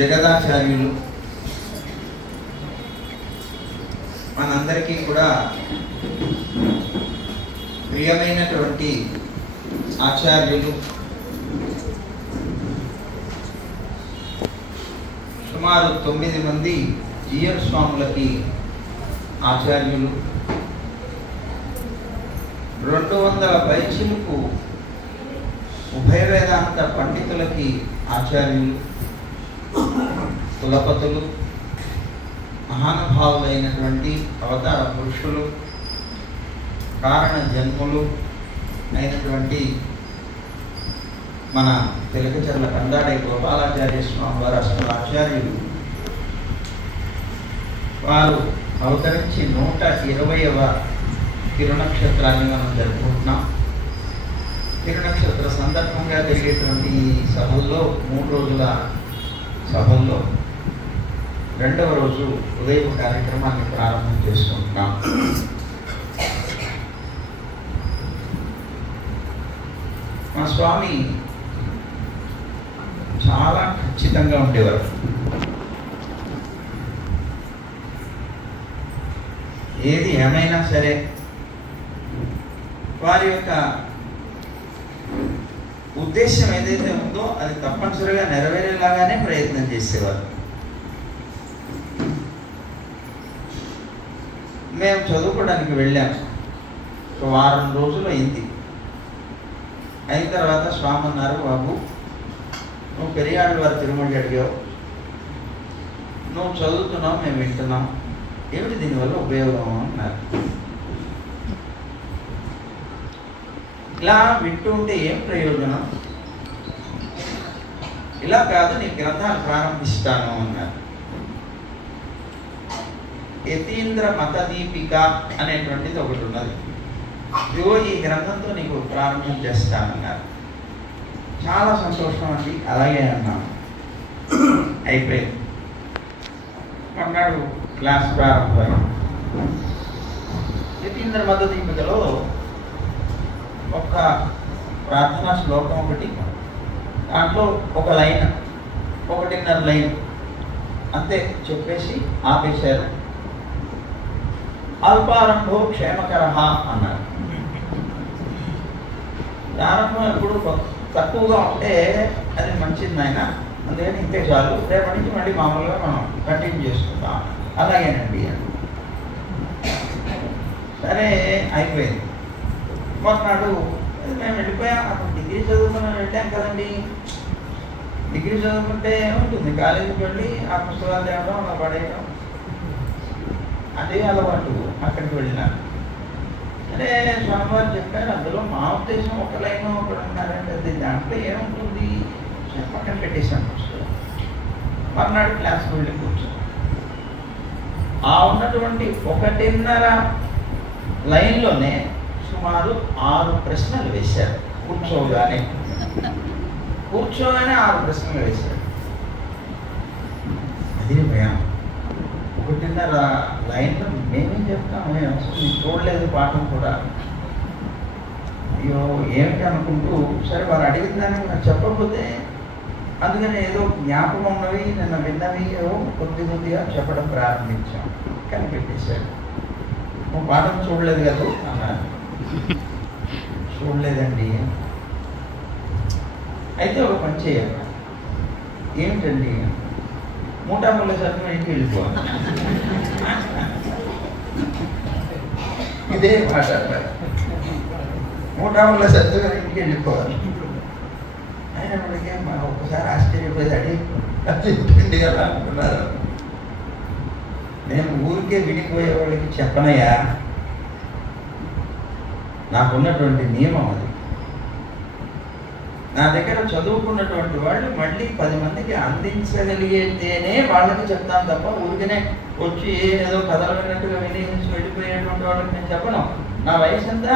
జగదాచార్యులు మనందరికీ కూడా ప్రియమైనటువంటి ఆచార్యులు. సుమారు 9 మంది జిఎల్ స్వాములకి ఆచార్యులు, 200 పైచిలకు ఉభయ వేదాంత పండితులకి ఆచార్యులు, కులపతులు, మహానుభావులైనటువంటి అవతార పురుషులు, కారణ జన్ములు అయినటువంటి మన తెలుగుచర్ల కందాడే గోపాలాచార్య స్వామి వారు అసలు ఆచార్యులు. వారు అవతరించి 120వ తిరునక్షత్రాన్ని మనం జరుపుకుంటున్నాం. తిరునక్షత్ర సందర్భంగా జరిగేటువంటి సభల్లో 3 రోజుల సభల్లో 2వ రోజు ఉదయం కార్యక్రమాన్ని ప్రారంభం చేసుకుంటున్నాం. మా స్వామి చాలా ఖచ్చితంగా ఉండేవారు. ఏది ఏమైనా సరే వారి యొక్క ఉద్దేశం ఏదైతే ఉందో అది తప్పనిసరిగా నెరవేరేలాగానే ప్రయత్నం చేసేవారు. మేము చదువుకోవడానికి వెళ్ళాము. 1 వారం రోజులు అయింది. అయిన తర్వాత స్వామి అన్నారు, బాబు నువ్వు పెరియాళ్ళ వారి తిరుమల అడిగావు, నువ్వు చదువుతున్నావు, మేము వింటున్నాం, ఏమిటి దీనివల్ల ఉపయోగం అన్నారు. ఇలా వింటూ ఉంటే ఏం ప్రయోజనం? ఇలా కాదు, నీ గ్రంథాలు ప్రారంభిస్తాను అన్నారు. యతీంద్ర మత దీపిక అనేటువంటిది ఒకటి ఉన్నది. ఇదిగో ఈ గ్రంథంతో నీకు ప్రారంభం చేస్తానన్నారు. చాలా సంతోషం అండి, అలాగే అన్నాను. అయిపోయింది. అన్నాడు క్లాస్ ప్రారంభం. యతీంద్ర మత దీపికలో ఒక ప్రార్థనా శ్లోకం ఒకటి, దాంట్లో ఒక లైన్, 1.5 లైన్ అంతే చెప్పేసి ఆపేశారు. అల్పారంభో క్షేమకర అన్నారు. ప్రారంభం ఎప్పుడు తక్కువగా ఉంటే అది మంచిది నాయన, అందుకని ఇంతే చాలు, రేపటి నుంచి మళ్ళీ మామూలుగా మనం కంటిన్యూ చేసుకుంటాం. అలాగేనండి అని. సరే అయిపోయింది. మొన్నాడు మేము వెళ్ళిపోయాం. అప్పుడు డిగ్రీ చదువుకుని వెళ్ళాం కదండి. డిగ్రీ చదువుకుంటే ఏముంటుంది, కాలేజీకి వెళ్ళి ఆ పుస్తకాలు తేవడం, అలా పడేయడం, అదే అలవాటు. అక్కడికి వెళ్ళినాను. సరే స్వామివారు చెప్పారు, అందులో మా ఉద్దేశం 1 లైన్ 1.5 అది, దాంట్లో ఏముంటుంది, పక్కన పెట్టేశాను పుస్తకం. మర్నాడు క్లాస్కి వెళ్ళి కూర్చొని ఆ ఉన్నటువంటి 1.5 లైన్లోనే సుమారు 6 ప్రశ్నలు వేశారు. కూర్చోగానే 6 ప్రశ్నలు వేశారు. అది భయం. 1.5 లైన్లో మేమేం చెప్తాము, అసలు చూడలేదు పాఠం కూడా. అయ్యో ఏమిటి అనుకుంటూ, సరే వారు అడిగిన దానికి నాకు చెప్పకపోతే, అందుకని ఏదో జ్ఞాపకం ఉన్నవి, నిన్న విన్నవి ఏవో కొద్దిగా చెప్పడం ప్రారంభించాం. కనిపెట్టేశాడు. నువ్వు పాఠం చూడలేదు కదా అన్నారు. చూడలేదండి. అయితే ఒక పని చేయాలి. ఏమిటండి? 3 శాతం ఇంటికి వెళ్ళిపోవాలి. ఇదే మాట. 3 శాతం ఇంటికి వెళ్ళిపోవాలి. అయినప్పటికీ మనం ఒకసారి ఆశ్చర్యపోయాడు. అది కదా అనుకున్నారు. నేను ఊరికే విడిపోయే వాళ్ళకి చెప్పనయ్యా, నాకున్నటువంటి నియమం అది. నా దగ్గర చదువుకున్నటువంటి వాళ్ళు మళ్ళీ 10 మందికి అందించగలిగితేనే వాళ్ళకి చెప్తాను తప్ప, ఊరికనే వచ్చి ఏదో కథలు విన్నట్టుగా వెళ్ళిపోయేటువంటి వాళ్ళకి నేను చెప్పను. నా వయసు ఎంత,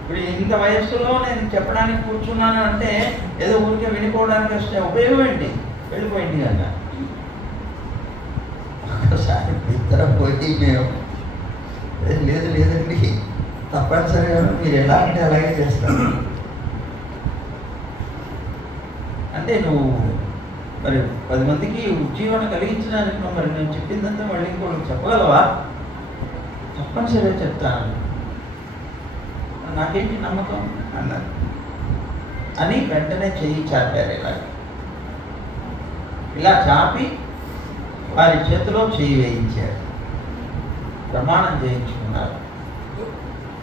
ఇప్పుడు ఇంత వయస్సులో నేను చెప్పడానికి కూర్చున్నాను అంటే ఏదో ఊరికే వినిపోవడానికి వస్తే ఉపయోగం ఏంటి, వెళ్ళిపోయింది కదా. ఒకసారి నిద్రపోయి మేము, లేదండి తప్పనిసరిగా మీరు ఎలా అంటే అలాగే చేస్తారు. అంటే నువ్వు మరి 10 మందికి ఉజ్జీవన కలిగించడానికి మరి నేను చెప్పిందంతా మళ్ళీ ఇంకోటి చెప్పగలవా? తప్పనిసరిగా చెప్తాను. నాకేంటి నమ్మకం అన్నారు. అని వెంటనే చెయ్యి చాపారు. ఇలా చాపి వారి చేతిలో చెయ్యి వేయించారు, ప్రమాణం చేయించుకున్నారు.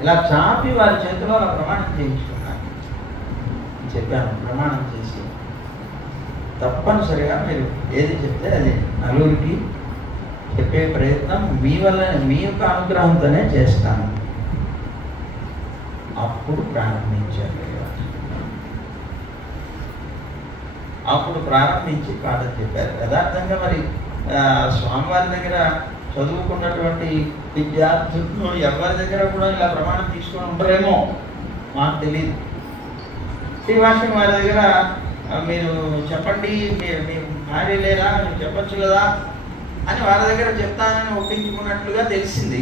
ఇలా చాపి వారి చేతిలో అలా ప్రమాణం చేయించుకున్నారు. చెప్పాను, ప్రమాణం చేసి తప్పనిసరిగా మీరు ఏది చెప్తే అది నలుగురికి చెప్పే ప్రయత్నం మీ వల్ల, మీ యొక్క అనుగ్రహంతోనే చేస్తాను. అప్పుడు ప్రారంభించారు. అప్పుడు ప్రారంభించి పాట చెప్పారు. యథార్థంగా మరి స్వామివారి దగ్గర చదువుకున్నటువంటి విద్యార్థులు ఎవరి దగ్గర కూడా ఇలా ప్రమాణం తీసుకొని ఉంటారేమో మాకు తెలియదు. శ్రీవాసం వారి దగ్గర మీరు చెప్పండి, మీరు భార్య లేరా, మీరు చెప్పచ్చు కదా అని వారి దగ్గర చెప్తానని ఒప్పించుకున్నట్లుగా తెలిసింది.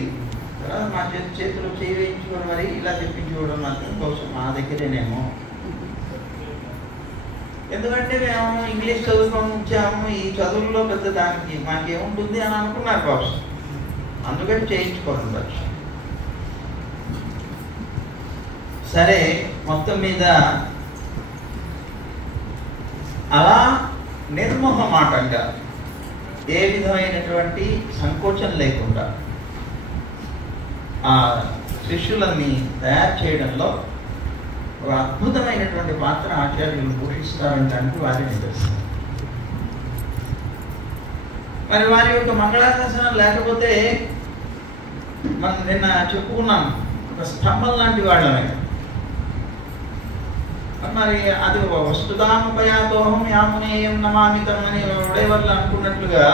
తర్వాత మా చేతులు చేయి వేయించుకొని మరి ఇలా చెప్పించుకోవడం మాత్రం బహుశా మా దగ్గరేనేమో. ఎందుకంటే మేము ఇంగ్లీష్ చదువుకొని వచ్చాము, ఈ చదువుల్లో పెద్ద దానికి మాకేముంటుంది అని అనుకున్నారు బహుశా, అందుకని చేయించుకోవచ్చు. సరే, మొత్తం మీద అలా నిర్మోహమాటంగా ఏ విధమైనటువంటి సంకోచం లేకుండా ఆ శిష్యులని తయారు చేయడంలో ఒక అద్భుతమైనటువంటి పాత్ర ఆచార్యులు పోషిస్తారనడానికి వారి నిదర్శనం. మరి వారి యొక్క మంగళాశాసనం లేకపోతే మనం నిన్న చెప్పుకున్నాం, ఒక స్తంభం లాంటి వాళ్ళమే. మరి అది వస్తుదాముపయాతోహం యామునేయం నమామితం అని ఉడేవర్లు అనుకున్నట్లుగా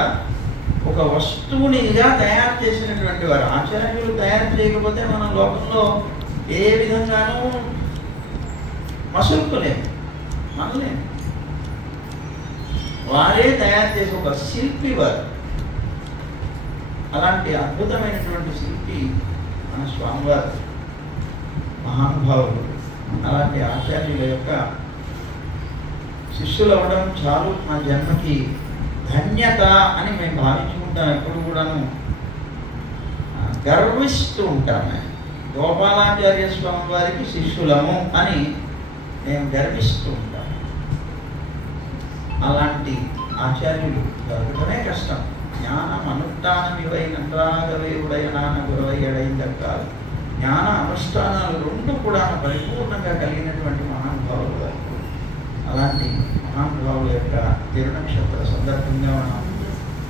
ఒక వస్తువునిగా తయారు చేసినటువంటి వారు. ఆచార్యులు తయారు చేయకపోతే మనం లోకంలో ఏ విధంగానూ మసులుకోలేము, మనలేము. వారే తయారు చేసి ఒక శిల్పి వారు. అలాంటి అద్భుతమైనటువంటి శిల్పి మన స్వామివారు, మహానుభావులు. అలాంటి ఆచార్యుల యొక్క శిష్యులు అవ్వడం చాలు నా జన్మకి ధన్యత అని మేము భావించుకుంటాం. ఎప్పుడు కూడాను గర్విస్తూ ఉంటాము. గోపాలాచార్య స్వామి వారికి శిష్యులము అని మేము గర్విస్తూ ఉంటాం. అలాంటి ఆచార్యులు దొరకడమే కష్టం. జ్ఞానం అనుష్ఠానం ఇవైనంతరాగవేవుడైనాన గురవయ్యడైందక్కాలి. జ్ఞాన అనుష్ఠానాలు రెండు కూడా పరిపూర్ణంగా కలిగినటువంటి మహానుభావులు వారు. అలాంటి మహానుభావుల యొక్క తిరునక్షత్ర సందర్భంగా మనం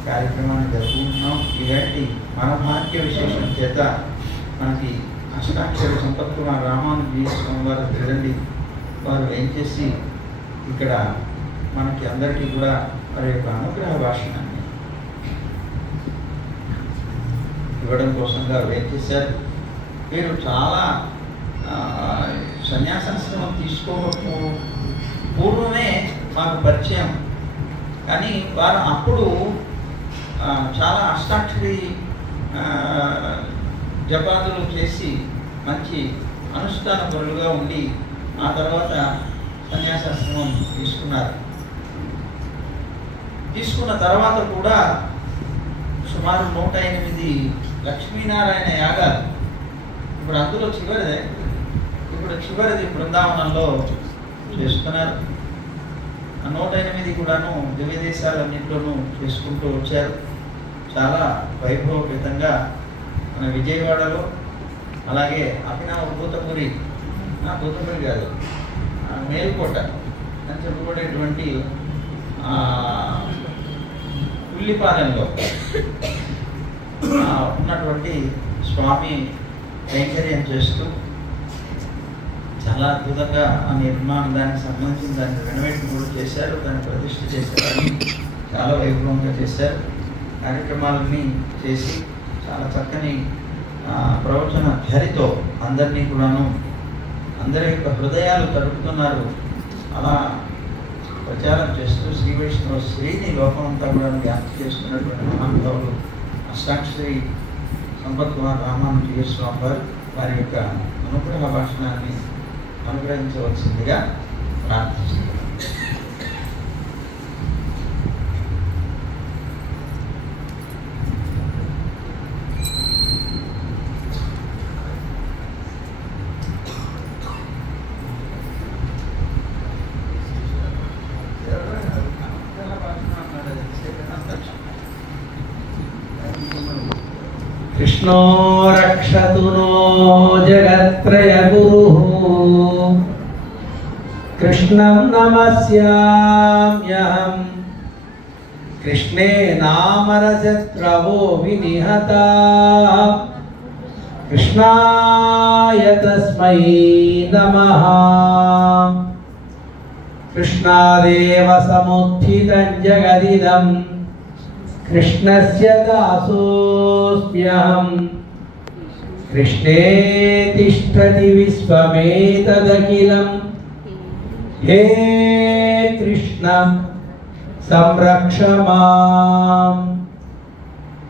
కార్యక్రమాన్ని జరుపుకుంటున్నాం. ఇలాంటి మన భాగ్య విశేషం చేత మనకి అష్టాక్షర సంపత్కుమార్ రామానుజీ స్వామి వారు తిరండి వారు ఏం చేసి ఇక్కడ మనకి అందరికీ కూడా వారి యొక్క అనుగ్రహ భాషణాన్ని ఇవ్వడం కోసంగా ఏం చేశారు. వీరు చాలా సన్యాసాశ్రమం తీసుకోవడం పూర్వమే మాకు పరిచయం. కానీ వారు అప్పుడు చాలా అష్టాక్షరి జపాదులు చేసి మంచి అనుష్ఠాన పరులుగా ఉండి ఆ తర్వాత సన్యాసాశ్రమం తీసుకున్నారు. తీసుకున్న తర్వాత కూడా సుమారు 108 లక్ష్మీనారాయణ యాగాలు ఇప్పుడు అందులో చివరిది బృందావనంలో చేస్తున్నారు. ఆ 108 కూడాను దివ్య దేశాలన్నింటిలోనూ చేసుకుంటూ వచ్చారు. చాలా వైభవపేతంగా మన విజయవాడలో, అలాగే అభినవ భూతపురి కాదు మేల్కోట అని చెప్పుకునేటువంటి ఉల్లిపాలెంలో ఉన్నటువంటి స్వామి కైంకర్యం చేస్తూ చాలా అద్భుతంగా ఆ నిర్మాణం, దానికి సంబంధించిన దాన్ని రెనోవేషన్ కూడా చేశారు, దాన్ని ప్రతిష్ఠ చేశారు, చాలా వైభవంగా చేశారు. కార్యక్రమాలన్నీ చేసి చాలా చక్కని ప్రవచన ధరితో అందరినీ కూడాను అందరి యొక్క హృదయాలు తడుపుతున్నారు. అలా ప్రచారం చేస్తూ శ్రీ వైష్ణవ శ్రీని లోకమంతా కూడా వ్యాప్తి చేస్తున్నటువంటి మహానుభావులు అష్టాక్షరి సంపత్కుమార్ రామానుజీ స్వామి వారు వారి యొక్క అనుగ్రహ భాషణాన్ని అనుగ్రహించవలసిందిగా ప్రార్థిస్తున్నారు. कृष्णो रक्षतु नो जगत्त्रय गुरुः कृष्णं नमस्याम्यहम् कृष्णे नामरशत्रवो विनिहताः कृष्णाय तस्मै नमः कृष्णादेव समुत्थितं जगदिदं कृष्णस्य दासोऽस्म्यहम् कृष्णे तिष्ठति विश्वमेतदखिलम् हे कृष्ण संरक्ष माम्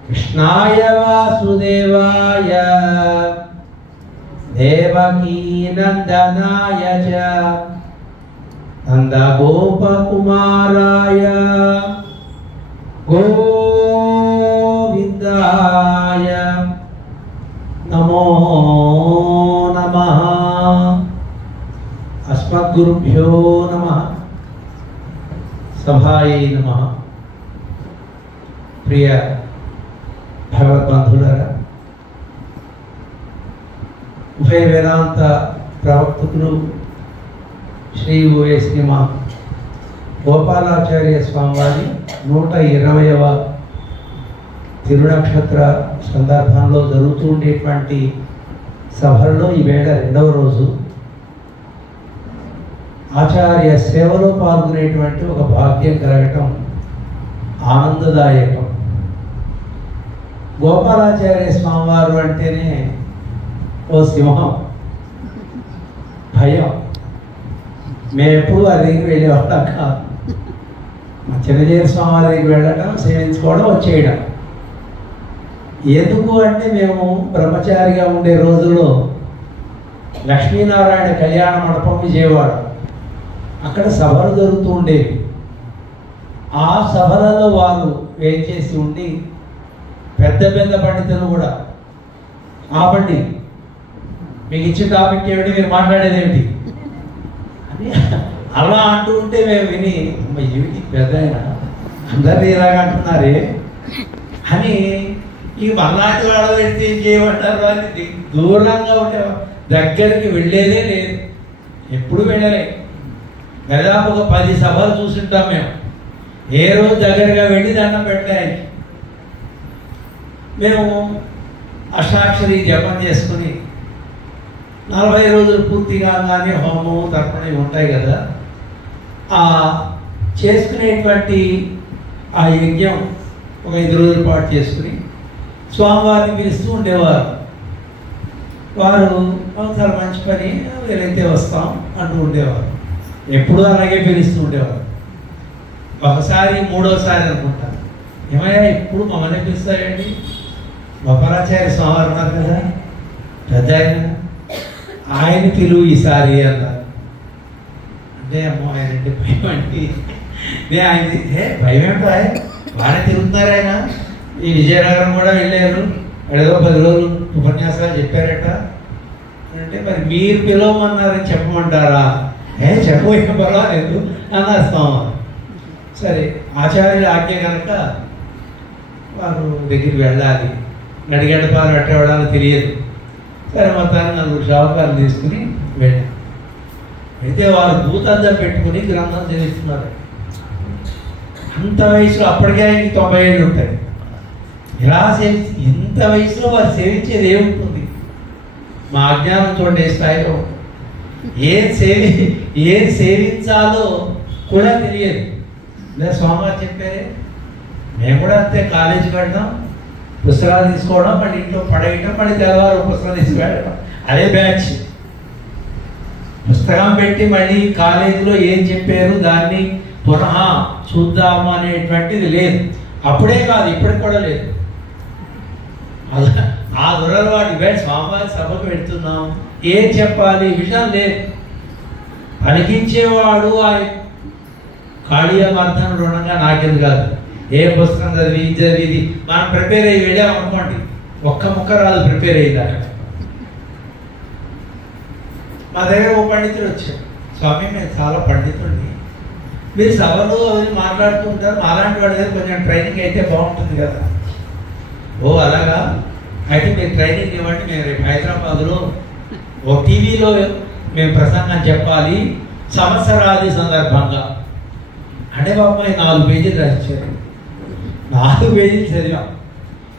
कृष्णाय वासुदेवाय देवकी नंदनाय च नन्दगोपकुमाराय गोविन्दाय नमो नमः। अस्मद्गुरुभ्यो नमः। सभायै नमः। प्रिय भगवद्बंधुलारा, उभय वेदांत प्रवक्तकुలు శ్రీ శ్రీమా గోపాలాచార్య స్వామి వారి 120వ తిరునక్షత్ర సందర్భంలో జరుగుతుండేటువంటి సభల్లో ఈవేళ 2వ రోజు ఆచార్య సేవలో పాల్గొనేటువంటి ఒక భాగ్యం కలగటం ఆనందదాయకం. గోపాలాచార్య స్వామివారు అంటేనే ఓ సింహం, భయం. మేము ఎప్పుడు వారి దగ్గరికి వెళ్ళేవాళ్ళం కాదు. మా చిన్నజీర స్వామి వారి దగ్గరికి వెళ్ళటం, సేవించుకోవడం, వచ్చేయడం. ఎందుకు అంటే మేము బ్రహ్మచారిగా ఉండే రోజుల్లో లక్ష్మీనారాయణ కళ్యాణ మండపం విజయవాడ, అక్కడ సభలు జరుగుతూ ఉండేవి. ఆ సభలలో వారు ఏం చేసి ఉండి పెద్ద పెద్ద పండితులు కూడా ఆపండి, మీకు ఇచ్చే టాపిక్ ఏమిటి, మీరు మాట్లాడేది ఏమిటి అని అలా అంటూ ఉంటే మేము విని ఏమిటి పెద్ద ఆయన అందరినీ ఇలాగ అంటున్నారే అని ఈ మల్లాటి వాళ్ళ పెడితే ఏం చేయమంటారు అని దూరంగా ఉండే దగ్గరికి వెళ్ళేదే లేదు. ఎప్పుడు వెళ్ళలే. దాదాపు ఒక 10 సభలు చూసింటాం మేము. ఏ రోజు దగ్గరగా వెళ్ళి దండం పెట్టాయి. మేము అష్టాక్షరి జపం చేసుకుని 40 రోజులు పూర్తిగా కానీ హోమం తర్పణం ఉంటాయి కదా, ఆ చేసుకునేటువంటి ఆ యజ్ఞం ఒక 5 రోజుల పాటు చేసుకుని స్వామివారిని పిలుస్తూ ఉండేవారు. వారు చాలా మంచి పని, వీలైతే వస్తాం అంటూ ఉండేవారు. ఎప్పుడూ అలాగే పిలుస్తూ ఉండేవారు. ఒకసారి 3వసారి అనుకుంటాను, ఏమయ్యా ఎప్పుడు మమ్మల్ని పిలుస్తాయండి, గోపాలాచార్య స్వామి ఉన్నారు కదా పెద్ద ఆయన పిలువు ఈసారి అన్నారు. అంటే అమ్మో ఆయన అంటే భయం అండి. నేను ఆయన భయం ఏంటో, బాగానే తిరుగుతున్నారు ఆయన. ఈ విజయనగరం కూడా వెళ్ళారు, ఏదో 10 రోజులు ఉపన్యాసాలు చెప్పారట. అంటే మరి మీరు పిలవమన్నారని చెప్పమంటారా? చెప్పబోయే పర్వాలేదు అన్నాస్తాం. సరే, ఆచార్యుల ఆజ్ఞ కనుక వారు దగ్గరికి వెళ్ళాలి. నడిగడ్డపాలు అట్టేవాళ్ళని తెలియదు. సరే, మొత్తాన్ని 4 షావుకారులు తీసుకుని వెళ్ళి అయితే వారు భూతంగా పెట్టుకుని గ్రంథం చదివిస్తున్నారు. అంత వయసులో అప్పటికే 90 ఏళ్ళు ఉంటాయి. ఇలా ఇంత వయసులో వారు సేవించేది ఏముంటుంది? మా అజ్ఞానం చూడండి స్థాయిలో. ఏది సేవించాలో కూడా తెలియదు. లేదా స్వామివారు చెప్పారే, మేము కూడా అంతే. కాలేజీకి వెళ్ళడం, పుస్తకాలు తీసుకోవడం, మళ్ళీ ఇంట్లో పడేయడం, మళ్ళీ తెల్లవారు పుస్తకం తీసుకువెళ్ళడం, అదే బ్యాచ్. పుస్తకం పెట్టి మళ్ళీ కాలేజీలో ఏం చెప్పారు దాన్ని పునః చూద్దాము అనేటువంటిది లేదు. అప్పుడే కాదు, ఇప్పటికి కూడా లేదు. అలా ఆ దురలవాటు. ఇవే స్వామివారి సభకు పెడుతున్నాం, ఏం చెప్పాలి విషయం లేదు. పలికించేవాడు ఆ కాళీయమర్థం రుణంగా నాకేది కాదు. ఏ పుస్తకం చదివి మనం ప్రిపేర్ అయ్యి వెళ్ళాం అనుకోండి, ఒక్క ముక్క రాదు ప్రిపేర్ అయ్యిందాక. మా దగ్గర ఓ పండితుడు వచ్చాడు, స్వామి నేను చాలా పండితుడిని, మీరు సభలో అవి మాట్లాడుతూ ఉంటారు, అలాంటి వాడి దగ్గర కొంచెం ట్రైనింగ్ అయితే బాగుంటుంది కదా. ఓ అలాగా, అయితే మీరు ట్రైనింగ్ ఇవ్వండి, మేము రేపు హైదరాబాద్లో ఓ టీవీలో మేము ప్రసంగం చెప్పాలి సంవత్సరాది సందర్భంగా. అంటే బాబాయ్ 4 పేజీలు రాశారు. 4 పేజీలు చదివాం.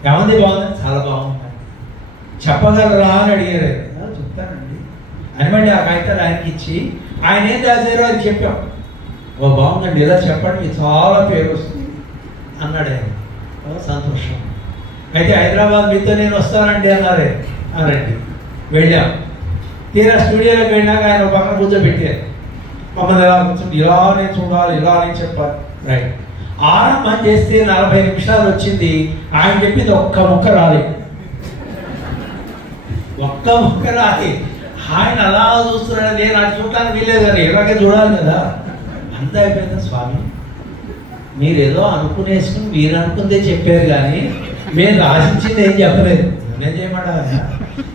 ఏమంది బాగుంది? చాలా బాగుంది. చెప్పగలరా అని అడిగారు. చెప్తానండి అని మళ్ళీ ఆ కాగితాలు ఆయనకి ఇచ్చి ఆయన ఏం రాశారో అది చెప్పాం. ఓ బాగుందండి, ఇలా చెప్పండి, మీకు చాలా పేరు వస్తుంది అన్నాడు ఆయన. సంతోషం. అయితే హైదరాబాద్ మీతో నేను వస్తానండి అన్నారండి. వెళ్ళాం. తీరా స్టూడియోలోకి వెళ్ళాక ఆయన పక్కన కూర్చోబెట్టారు. మమ్మల్ని ఇలా కూర్చొని ఇలా నేను చూడాలి, ఇలా అని చెప్పాలి. రైట్. ఆరంభం చేస్తే 40 నిమిషాలు వచ్చింది. ఆయన చెప్పింది ఒక్క ముక్క రాలేదు. ఒక్క ముక్క రాలి. ఆయన అలా చూస్తున్నాడు. నేను అది చూడటానికి వీలేదు కానీ ఇలాగే చూడాలి కదా. అంత అయిపోయిందా స్వామి? మీరు ఏదో అనుకునేసుకుని మీరు అనుకుందే చెప్పారు కానీ మేము ఆశించింది ఏం చెప్పలేదు. నేను చేయమంటారా?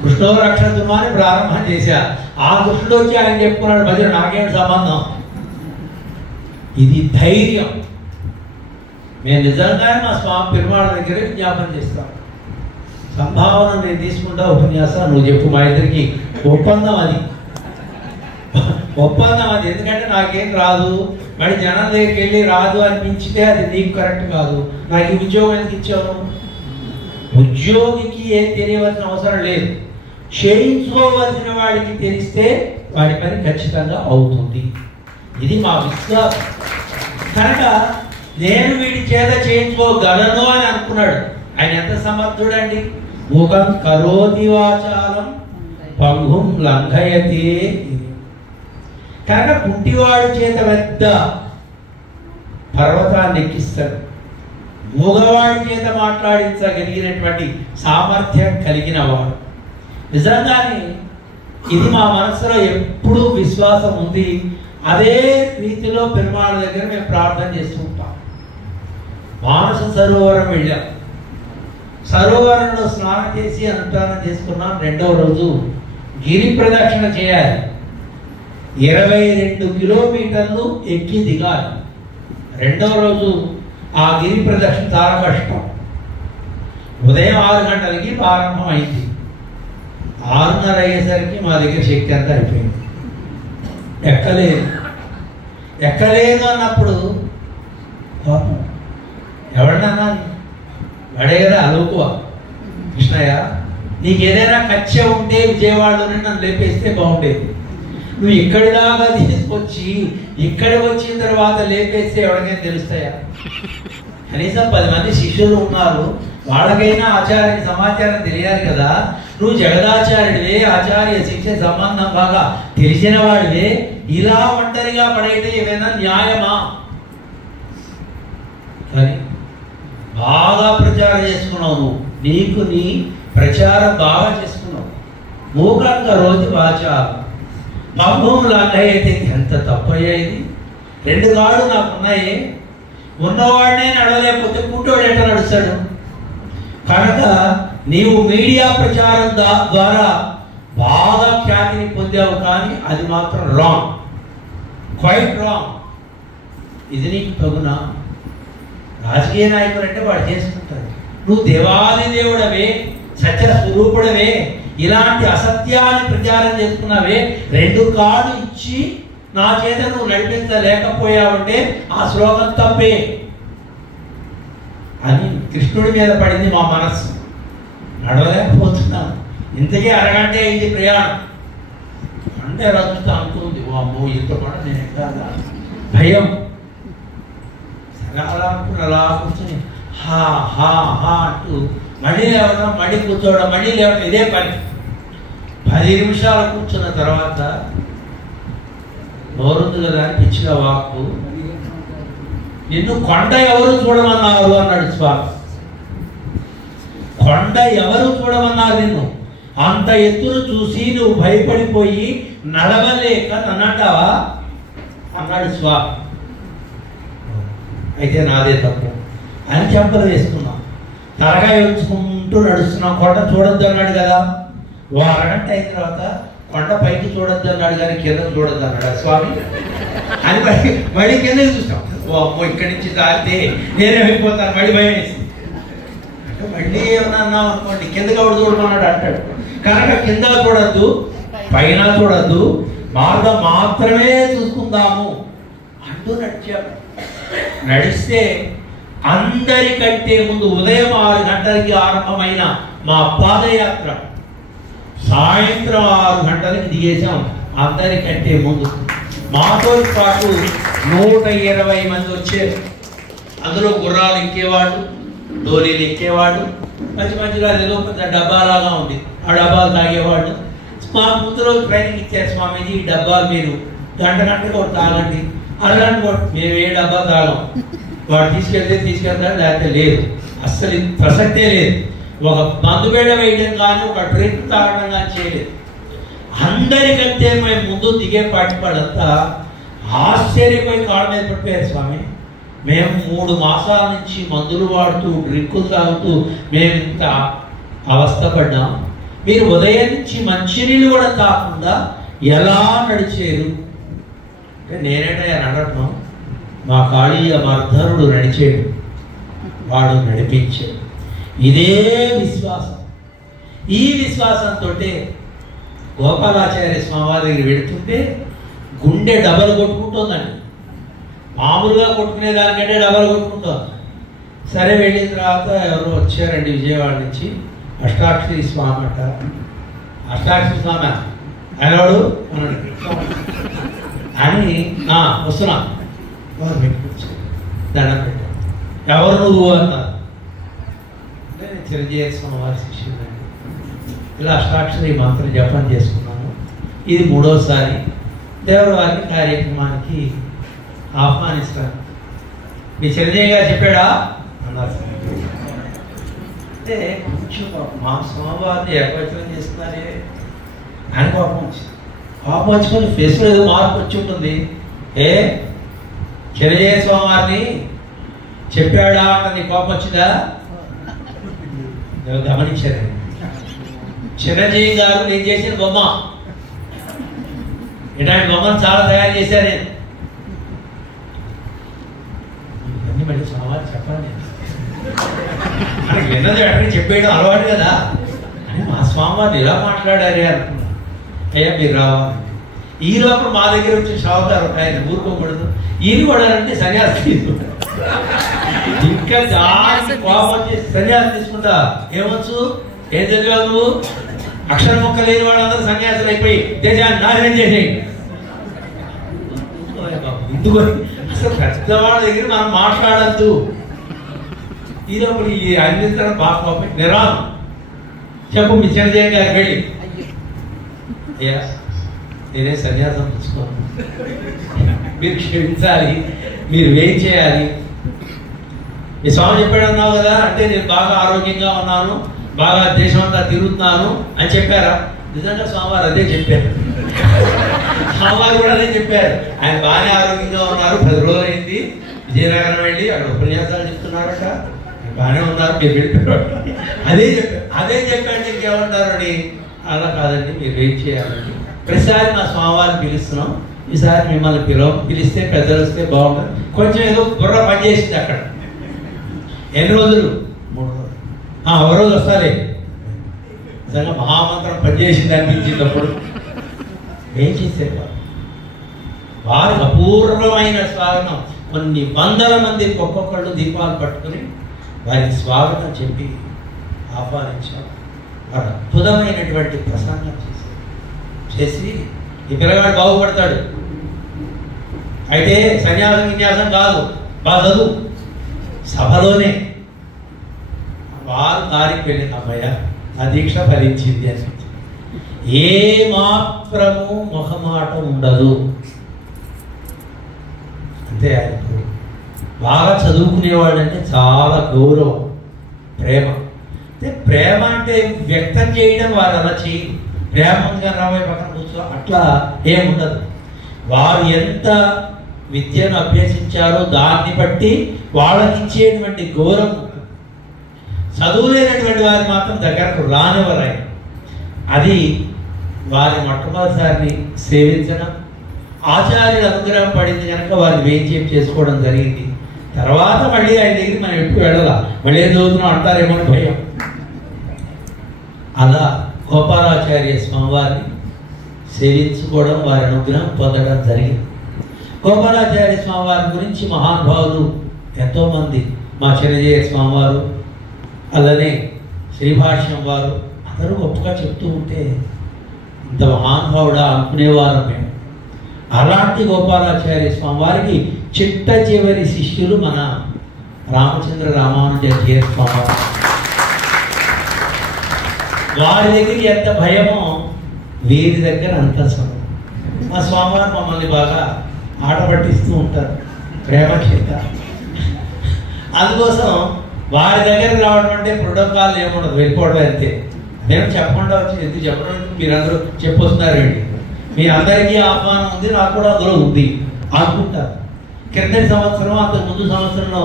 కృష్ణో రక్షతుమా అని ప్రారంభం చేశా. ఆ కృష్ణుడు వచ్చి ఆయన చెప్పుకున్నాడు, మధ్య నాకేం సంబంధం. ఇది ధైర్యం. మేము నిజంగానే మా స్వామి పెరుమాళ దగ్గర విజ్ఞాపన చేస్తాం. సంభావన నేను తీసుకుంటా, ఉపన్యాసం నువ్వు చెప్పు, మా ఇద్దరికి ఒప్పందం అది. ఒప్పందం అది. ఎందుకంటే నాకేం రాదు, మరి జనం దగ్గరికి వెళ్ళి రాదు అనిపించితే అది నీకు కరెక్ట్ కాదు. నాకు ఈ ఉద్యోగం ఎందుకు ఇచ్చావు? ఉద్యోగికి ఏం తెలియవలసిన అవసరం లేదు. చేయించుకోవలసిన వాడికి తెలిస్తే వాడి పని ఖచ్చితంగా అవుతుంది. ఇది మా విశ్వాసం. కనుక నేను వీడి చేత చేయించుకోగలను అని అనుకున్నాడు. ఆయన ఎంత సమర్థుడండి. ముఖం కరోతి వాచాలం పంగుం లంఘయతే. కనుక కుంటివాడు చేత పెద్ద పర్వతాన్ని ఎక్కిస్తాడు. మూగవాడి చేత మాట్లాడించగలిగినటువంటి సామర్థ్యం కలిగిన వాడు. నిజంగానే ఇది మా మనసులో ఎప్పుడూ విశ్వాసం ఉంది. అదే రీతిలో పెరుమాళ దగ్గర మేము ప్రార్థన చేస్తూ ఉంటాం. మానస సరోవరం వెళ్ళాం. సరోవరంలో స్నానం చేసి అనుష్ఠానం చేసుకున్నాం. 2వ రోజు గిరి ప్రదక్షిణ చేయాలి. 22 కిలోమీటర్లు ఎక్కి దిగాలి. 2వ రోజు ఆ గిరి ప్రదక్షిణ చాలా కష్టం. ఉదయం 6 గంటలకి ప్రారంభం అయింది. 6:30 అయ్యేసరికి మా దగ్గర శక్తి అంతా అయిపోయింది. ఎక్కలేదు అన్నప్పుడు పాపం ఎవరినన్నా వాడే కదా అలోకువ. కృష్ణయ్య, నీకు ఏదైనా కచ్చ ఉంటే విజయవాడలోనే నన్ను లేపేస్తే బాగుండేది. నువ్వు ఇక్కడి దాకా తీసుకొచ్చి ఇక్కడికి వచ్చిన తర్వాత లేపేస్తే ఎవరికైనా తెలుస్తాయా? కనీసం 10 మంది శిష్యులు ఉన్నారు, వాళ్ళకైనా ఆచార్య సమాచారం తెలియాలి కదా. నువ్వు జగదాచార్యుడివే, ఆచార్య శిక్ష సంబంధం బాగా తెలిసిన వాడివే, ఇలా ఒంటరిగా పడైతే ఏమైనా న్యాయమా? కానీ బాగా ప్రచారం చేసుకున్నావు నువ్వు. నీకు నీ ప్రచారం బాగా చేసుకున్నావు. మూకంగా రోజు ఆచారం పంభంలాగా అయితే ఎంత తప్పయ్యా ఇది. 2 కాళ్ళు నాకున్నాయి. ఉన్నవాడినే నడవలేకపోతే కుంటోడు ఎట్లా నడుస్తాడు? కనుక నీవు మీడియా ప్రచారం ద్వారా బాగా ఖ్యాతిని పొందావు, కానీ అది మాత్రం రాంగ్, క్వైట్ రాంగ్. ఇది నీకు తగునా? రాజకీయ నాయకులు అంటే వాడు చేసుకుంటాడు. నువ్వు దేవాది దేవుడవే, సత్య స్వరూపుడవే, ఇలాంటి అసత్యాన్ని ప్రచారం చేసుకున్నావే. 2 కాళ్ళు ఇచ్చి నా చేత నువ్వు నడిపించలేకపోయావంటే ఆ శ్లోకం తప్పే అని కృష్ణుడి మీద పడింది మా మనస్సు. నడవలేకపోతున్నాను. ఇంతకీ అరగంట అయింది ప్రయాణం. అంటే రద్దుతా అనుకుంది, అమ్మో ఇంత పడ నేను ఎక్కాలా, భయం. అలా అనుకుని అలా కూర్చొని హా హా హా అంటూ మళ్ళీ లేవడం, మళ్ళీ కూర్చోవడం, మళ్ళీ లేవడం, ఇదే పని. 10 నిమిషాలు కూర్చున్న తర్వాత నోరుంది కదా అని పిచ్చిగా వాక్కు, నిన్ను కొండ ఎవరు చూడమన్నారు అన్నాడు స్వామి. కొండ ఎవరు చూడమన్నారు నిన్ను? అంత ఎత్తును చూసి నువ్వు భయపడిపోయి నడవలేక నన్నంటావా అన్నాడు స్వామి. అయితే నాదే తప్పు అని చెంపలు వేసుకున్నాం. తలకాయ ఉంచుకుంటూ నడుస్తున్నాం. కొండ చూడొద్దు అన్నాడు కదా. ఓ అరగంట అయిన తర్వాత కొండ పైకి చూడొద్దు అన్నాడు కానీ కింద చూడొద్దు అన్నాడు స్వామి అని మళ్ళీ కిందకి చూస్తాం. ఓ అమ్మో ఇక్కడి నుంచి దారితే నేనే వెళ్ళిపోతాను, మళ్ళీ భయం వేసింది. మళ్ళీ ఏమన్నా అన్నాం అనుకోండి, కిందకి ఎవడు చూడమన్నాడు అంటాడు. కనుక కింద చూడద్దు, పైన చూడద్దు, మార్గం మాత్రమే చూసుకుందాము అంటూ నడిచాము. నడిస్తే అందరికంటే ముందు ఉదయం 6 గంటలకి ఆరంభమైన మా పాదయాత్ర సాయంత్రం 6 గంటలకి దిగేశాం. అందరికంటే ముందు మాతో పాటు 120 మంది వచ్చారు. అందులో గుర్రాలు ఎక్కేవాళ్ళు, డోలీలు ఎక్కేవాళ్ళు, మంచి మంచిగా ఏదో పెద్ద డబ్బాలాగా ఉంది, ఆ డబ్బాలు తాగేవాళ్ళు. మా ముందు రోజు ట్రైనింగ్ ఇచ్చారు, స్వామీజీ ఈ డబ్బాలు మీరు గంటకు ఒకటి తాగండి. అలాంటి మేము ఏ డబ్బా తాగం, వాడు తీసుకెళ్తాడు, లేకపోతే లేదు. అస్సలు ప్రసక్తే లేదు. ఒక మందు బేడ వేయడం కానీ ఒక డ్రింక్ తాగడం కానీ చేయలేదు. అందరికంటే మేము ముందు దిగే పాటిపాడంతా ఆశ్చర్యపోయి కాళ్ళ మీద పడిపోయారు. స్వామి మేము 3 మాసాల నుంచి మందులు వాడుతూ డ్రింకులు తాగుతూ మేము ఇంత అవస్థపడ్డాం, మీరు ఉదయం నుంచి మంచినీళ్ళు కూడా తాకుండా ఎలా నడిచారు అంటే నేనేటా నడటం, మా కాళీయ మర్ధనుడు నడిచాడు, వాడు నడిపించాడు. ఇదే విశ్వాసం. ఈ విశ్వాసంతో గోపాలాచార్య స్వామి దగ్గర వెళుతుంటే గుండె డబల్ కొట్టుకుంటుందండి. మామూలుగా కొట్టుకునే దానికంటే డబల్ కొట్టుకుంటుంది. సరే వెళ్ళిన తర్వాత ఎవరో వచ్చారండి విజయవాడ నుంచి, అష్టాక్షరి స్వామి అంట. అష్టాక్షరి స్వామి ఆయనవాడు అని వస్తున్నా వారు పెట్టుకొచ్చారు, దండం పెట్టారు. ఎవరు నువ్వు అన్నారు. నేను చిరంజీవి స్వామి వారి శిష్యుడండి, ఇలా అష్టాక్షరి మంత్రం జపం చేసుకున్నాను, ఇది 3వసారి దేవరవారి కార్యక్రమానికి ఆహ్వానిస్తాను. మీ చిరంజీవి గారు చెప్పాడా అన్నారు. అంటే కొంచెం మా స్వామివారిని ఏకవచనం చేస్తున్నారే అని కోపం వచ్చింది. కోపం వచ్చుకొని ఫేస్లో ఏదో మార్పు వచ్చి ఉంటుంది. చిరంజీవి స్వామివారిని చెప్పాడా అని కోపం వచ్చిందా? గమనించారు. చిరంజీవి గారు నేను చేసిన బొమ్మ, ఇలాంటి బొమ్మను చాలా తయారు చేశారు. ఇవన్నీ మళ్ళీ స్వామివారు చెప్పాలి, మనకి విన్నది వెంటనే చెప్పేయడం అలవాటు కదా అని మా స్వామివారిని ఇలా మాట్లాడారే అనుకున్నా. అయ్యా మీరు రావాలి. ఈ లోపల మా దగ్గర వచ్చి షావుకారు ఆయన ఊరుకోకూడదు, ఈయన పడారంటే సన్యాసం తీసుకుంటారు. ఇంకా దానికి కోపం చేసి సన్యాసం తీసుకుంటా ఏమొచ్చు, ఏం చదివావు నువ్వు? అక్షర మొక్క లేని వాళ్ళందరూ సన్యాసులు అయిపోయి దేశాన్ని నాశనం చేసేయండి. ఎందుకు అసలు పెద్దవాళ్ళ దగ్గర మనం మాట్లాడద్దు. ఈరోజు ఈ అందించడం బాగా కోపం నిరాను చెప్పు మీ చిరంజీవి గారికి వెళ్ళి, అయ్యా నేనే సన్యాసం పుచ్చుకోను, మీరు క్షమించాలి, మీరు ఏం చేయాలి? మీ స్వామి చెప్పాడు అన్నావు కదా, అంటే నేను బాగా ఆరోగ్యంగా ఉన్నాను, బాగా దేశం అంతా తిరుగుతున్నాను అని చెప్పారా? నిజంగా స్వామివారు అదే చెప్పారు. స్వామివారు కూడా అదే చెప్పారు. ఆయన బాగానే ఆరోగ్యంగా ఉన్నారు, 10 రోజులు అయింది విజయనగరం వెళ్ళి అక్కడ ఉపన్యాసాలు చెప్తున్నారట, బాగానే ఉన్నారు, మీరు వెళ్ళిపోయారు. అదే చెప్పారు. అదే చెప్పండి ఇంకేమంటారు అని. అలా కాదండి, మీరు వెయిట్ చేయాలండి. ప్రతిసారి మా స్వామివారిని పిలుస్తున్నాం, ఈసారి మిమ్మల్ని పిలిస్తే పెద్దలు వస్తే బాగుంటుంది. కొంచెం ఏదో బుర్ర పనిచేసింది అక్కడ. ఎన్ని రోజులు? 3 రోజులు. ఒక రోజు వస్తారే, నిజంగా మహామంత్రం పనిచేసింది అనిపించింది. అప్పుడు ఏం చేసేవారు? వారికి అపూర్వమైన స్వాగతం. కొన్ని వందల మంది ఒక్కొక్కళ్ళు దీపాలు పట్టుకుని వారికి స్వాగతం చెప్పి ఆహ్వానించాం. వారు అద్భుతమైనటువంటి ప్రసంగం చేసి ఈ పిల్లగాడు బాగుపడతాడు, అయితే సన్యాసం విన్యాసం కాదు, బాగా చదువు సభలోనే. వారు దారికి వెళ్ళిన అమ్మాయ ఆ దీక్ష ఫలించింది అని ఏ మాత్రము ముఖమాట ఉండదు. అంతే. ఆయనకు బాగా చదువుకునేవాళ్ళంటే చాలా గౌరవం, ప్రేమ. అంటే ప్రేమ అంటే వ్యక్తం చేయడం వారు అలా చేయి, ప్రేమంగా రాబోయే పక్కన కూర్చో అట్లా ఏముండదు. వారు ఎంత విద్యను అభ్యసించారో దాన్ని బట్టి వాళ్ళకి ఇచ్చేటువంటి గౌరవం. చదువులేనటువంటి వారు మాత్రం దగ్గరకు రానివ్వరు. అది వారి మొట్టమొదటిసారిని సేవించడం, ఆచార్యుల అనుగ్రహం పడింది కనుక వారిని వేంచేపు చేసుకోవడం జరిగింది. తర్వాత మళ్ళీ ఆయన దగ్గరికి మనం ఎప్పుడు వెళ్ళాల, మళ్ళీ ఏం చదువుతున్నాం అంటారేమో అని భయం. అలా గోపాలాచార్య స్వామివారిని సేవించుకోవడం, వారి అనుగ్రహం పొందడం జరిగింది. గోపాలాచార్య స్వామివారి గురించి మహానుభావులు ఎంతోమంది, మా చిరంజీవి స్వామివారు, అలానే శ్రీభాష్యం వారు అందరూ గొప్పగా చెప్తూ ఉంటే ఇంత మహానుభావుడా అనుకునేవారు మేము. అలాంటి గోపాలాచార్య స్వామి వారికి చిట్ట చివరి శిష్యులు మన రామచంద్ర రామానుజాచార్య స్వామి వారు. వారి దగ్గర ఎంత భయమో వీరి దగ్గర అంత సమయం. మా స్వామివారు మమ్మల్ని బాగా ఆట పట్టిస్తూ ఉంటారు ప్రేమ చేత. అందుకోసం వారి దగ్గర రావడం అంటే ప్రోటోకాల్ ఏముండదు, వెళ్ళిపోవడం అంతే. నేను చెప్పకుండా వచ్చి ఎందుకు చెప్పడం, మీరందరూ చెప్పొస్తున్నారండి, మీ అందరికీ ఆహ్వానం ఉంది, నాకు కూడా అందులో ఉంది అనుకుంటారు. క్రిందటి సంవత్సరం, అంతకు ముందు సంవత్సరంలో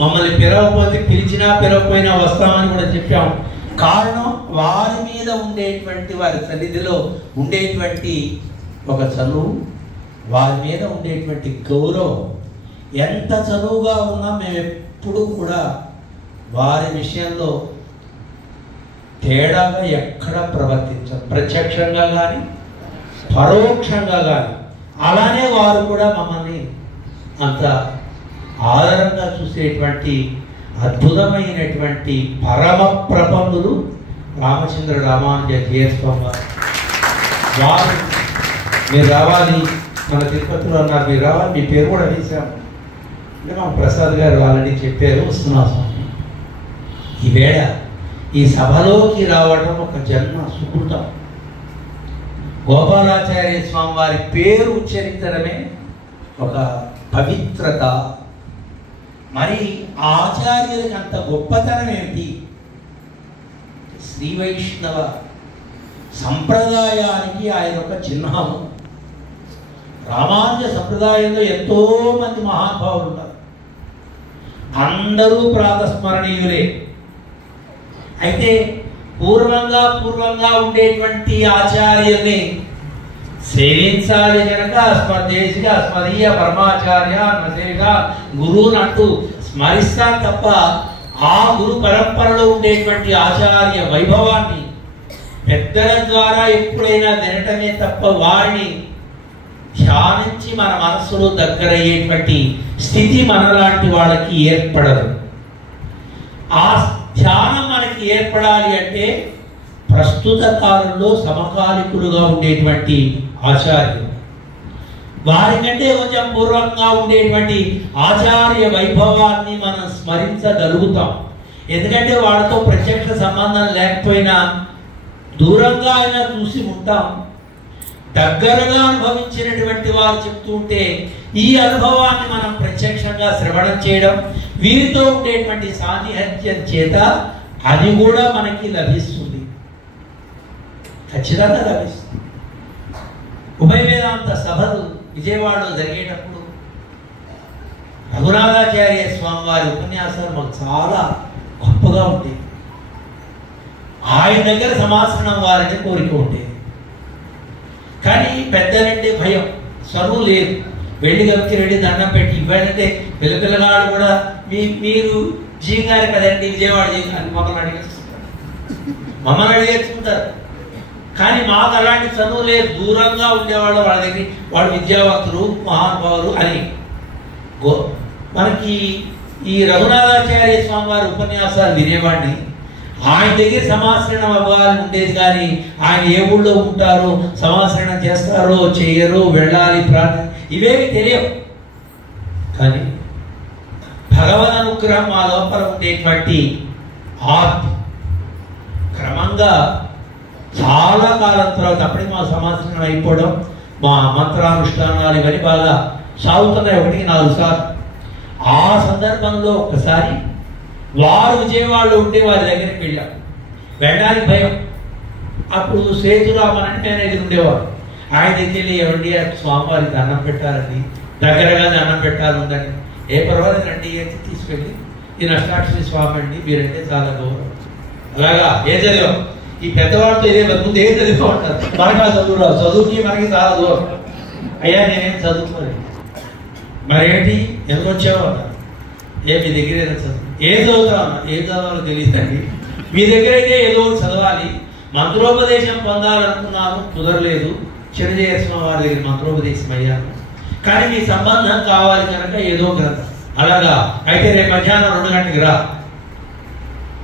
మమ్మల్ని పిలవకపోతే, పిలిచినా పిలవకపోయినా వస్తామని కూడా చెప్పాము. కారణం వారి మీద ఉండేటువంటి, వారి సన్నిధిలో ఉండేటువంటి ఒక చనువు, వారి మీద ఉండేటువంటి గౌరవం. ఎంత చనువుగా ఉన్నా మేము ఎప్పుడూ కూడా వారి విషయంలో తేడాగా ఎక్కడ ప్రవర్తించాం, ప్రత్యక్షంగా కానీ పరోక్షంగా కానీ. అలానే వారు కూడా మమ్మల్ని అంత ఆదరంగా చూసేటువంటి అద్భుతమైనటువంటి పరమ ప్రపన్నులు రామచంద్ర రామానుజాచార్య స్వామి వారు. వారు మీరు రావాలి, మన తిరుపతిలో అన్నారు, మీరు రావాలి, మీ పేరు కూడా వేశాము అంటే మా ప్రసాద్ గారు ఆల్రెడీ చెప్పారు, వస్తున్నా స్వామి. ఈవేళ ఈ సభలోకి రావడం ఒక జన్మ సుకృతం. గోపాలాచార్య స్వామి వారి పేరు ఉచ్చరించడమే ఒక పవిత్రత. మరి ఆచార్యులకి అంత గొప్పతనం ఏమిటి? శ్రీ వైష్ణవ సంప్రదాయానికి ఆయన ఒక చిహ్నము. రామానుజ సంప్రదాయంలో ఎంతో మంది మహానుభావులు ఉన్నారు, అందరూ ప్రాతస్మరణీయులే. అయితే పూర్వంగా ఉండేటువంటి ఆచార్యుల్ని సేవించాలి కనుక అస్మద్దేశిక అస్మదీయ పరమాచార్య నసేగా గురువుని అంటూ స్మరిస్తాం తప్ప, ఆ గురు పరంపరలో ఉండేటువంటి ఆచార్య వైభవాన్ని పెద్దల ద్వారా ఎప్పుడైనా వినటమే తప్ప, వారిని ధ్యానించి మన మనస్సులో దగ్గరయ్యేటువంటి స్థితి మనలాంటి వాళ్ళకి ఏర్పడదు. ఆ ధ్యానం మనకి ఏర్పడాలి అంటే ప్రస్తుత కాలంలో సమకాలికులుగా ఉండేటువంటి ఆచార్యులు, వారికంటే కొంచెం పూర్వంగా ఉండేటువంటి ఆచార్య వైభవాన్ని మనం స్మరించగలుగుతాం. ఎందుకంటే వాళ్ళతో ప్రత్యక్ష సంబంధం లేకపోయినా దూరంగా అయినా చూసి ఉంటాం. దగ్గరగా అనుభవించినటువంటి వారు చెప్తూ ఉంటే ఈ అనుభవాన్ని మనం ప్రత్యక్షంగా శ్రవణం చేయడం, వీరితో ఉండేటువంటి సాన్నిహిత్యం చేత అది కూడా మనకి లభిస్తుంది, ఖచ్చితంగా లభిస్తుంది. ఉభయ వేదాంత సభలు విజయవాడలో జరిగేటప్పుడు రఘునాథాచార్య స్వామి వారి ఉపన్యాసాలు మాకు చాలా గొప్పగా ఉండేవి. ఆయన దగ్గర సమాసనం వారిని కోరిక ఉండేది. కానీ పెద్దలంటే భయం, చదువు లేదు, వెళ్ళి గప్కి రెడ్డి దండం పెట్టి ఇవ్వాలంటే పిల్లగాడు కూడా మీరు జీగారు కదండి విజయవాడ అని మమ్మల్ని అడిగేసుకుంటారు. కానీ మాకు అలాంటి చదువు లేదు, దూరంగా ఉండేవాళ్ళు, వాళ్ళ దగ్గర వాళ్ళు విద్యావంతులు మహానుభావులు అని. మనకి ఈ రఘునాథాచార్య స్వామి వారి ఉపన్యాసాలు వినేవాడిని. ఆయన దగ్గర సమాశ్రయణం అవ్వాలని ఉండేది, కానీ ఆయన ఏ ఊళ్ళో ఉంటారో, సమాశ్రయణం చేస్తారో చేయరో, వెళ్ళాలి ప్రార్థన, ఇవేమి తెలియవు. కానీ భగవద్ అనుగ్రహం మా లోపల ఉండేటువంటి ఆర్తి క్రమంగా చాలా కాలం తర్వాత అప్పటికి మా సమాశ్రయణం అయిపోవడం, మా మంత్రానుష్ఠానాలు ఇవన్నీ బాగా సాగుతున్నాయి, 1-4 సార్లు. ఆ సందర్భంలో ఒక్కసారి వారు విజయవాడలో ఉంటే వారి దగ్గరికి వెళ్ళాం. వెళ్ళడానికి భయం. అప్పుడు సేతురామన్ అని మేనేజర్ ఉండేవారు. ఆయన దగ్గరికి వెళ్ళి, ఏమండి స్వామివారికి దండం పెట్టాలండి, దగ్గరగా దండం పెట్టాలి ఉందండి. ఏ పర్వాలేదు రండి అని తీసుకెళ్ళి, ఈ నష్టాక్షరి స్వామి అండి, మీరంటే చాలా గౌరవం. అలాగా ఏ చదివాం, ఈ పెద్దవాడితో ఇదే ముందు ఏం చదివా ఉంటారు, మనకు ఆ చదువు రాదు, చదువుకి మనకి చాలా దూరం. అయ్యా నేనేం చదువుకోలేదు. మరేంటి ఎందుకు వచ్చావు అన్నారు. మీ దగ్గర ఏం చదువుతామన్నా? ఏం చదవాలో తెలియదండి. మీ దగ్గర అయితే ఏదో ఒకటి చదవాలి. మంత్రోపదేశం పొందాలనుకున్నాను, కుదరలేదు. చిరంజీవి వారి దగ్గర మంత్రోపదేశం అయ్యాను. కానీ మీ సంబంధం కావాలి కనుక ఏదో గ్రంథం. అలాగా అయితే రేపు మధ్యాహ్నం 2 గంటలకు రా.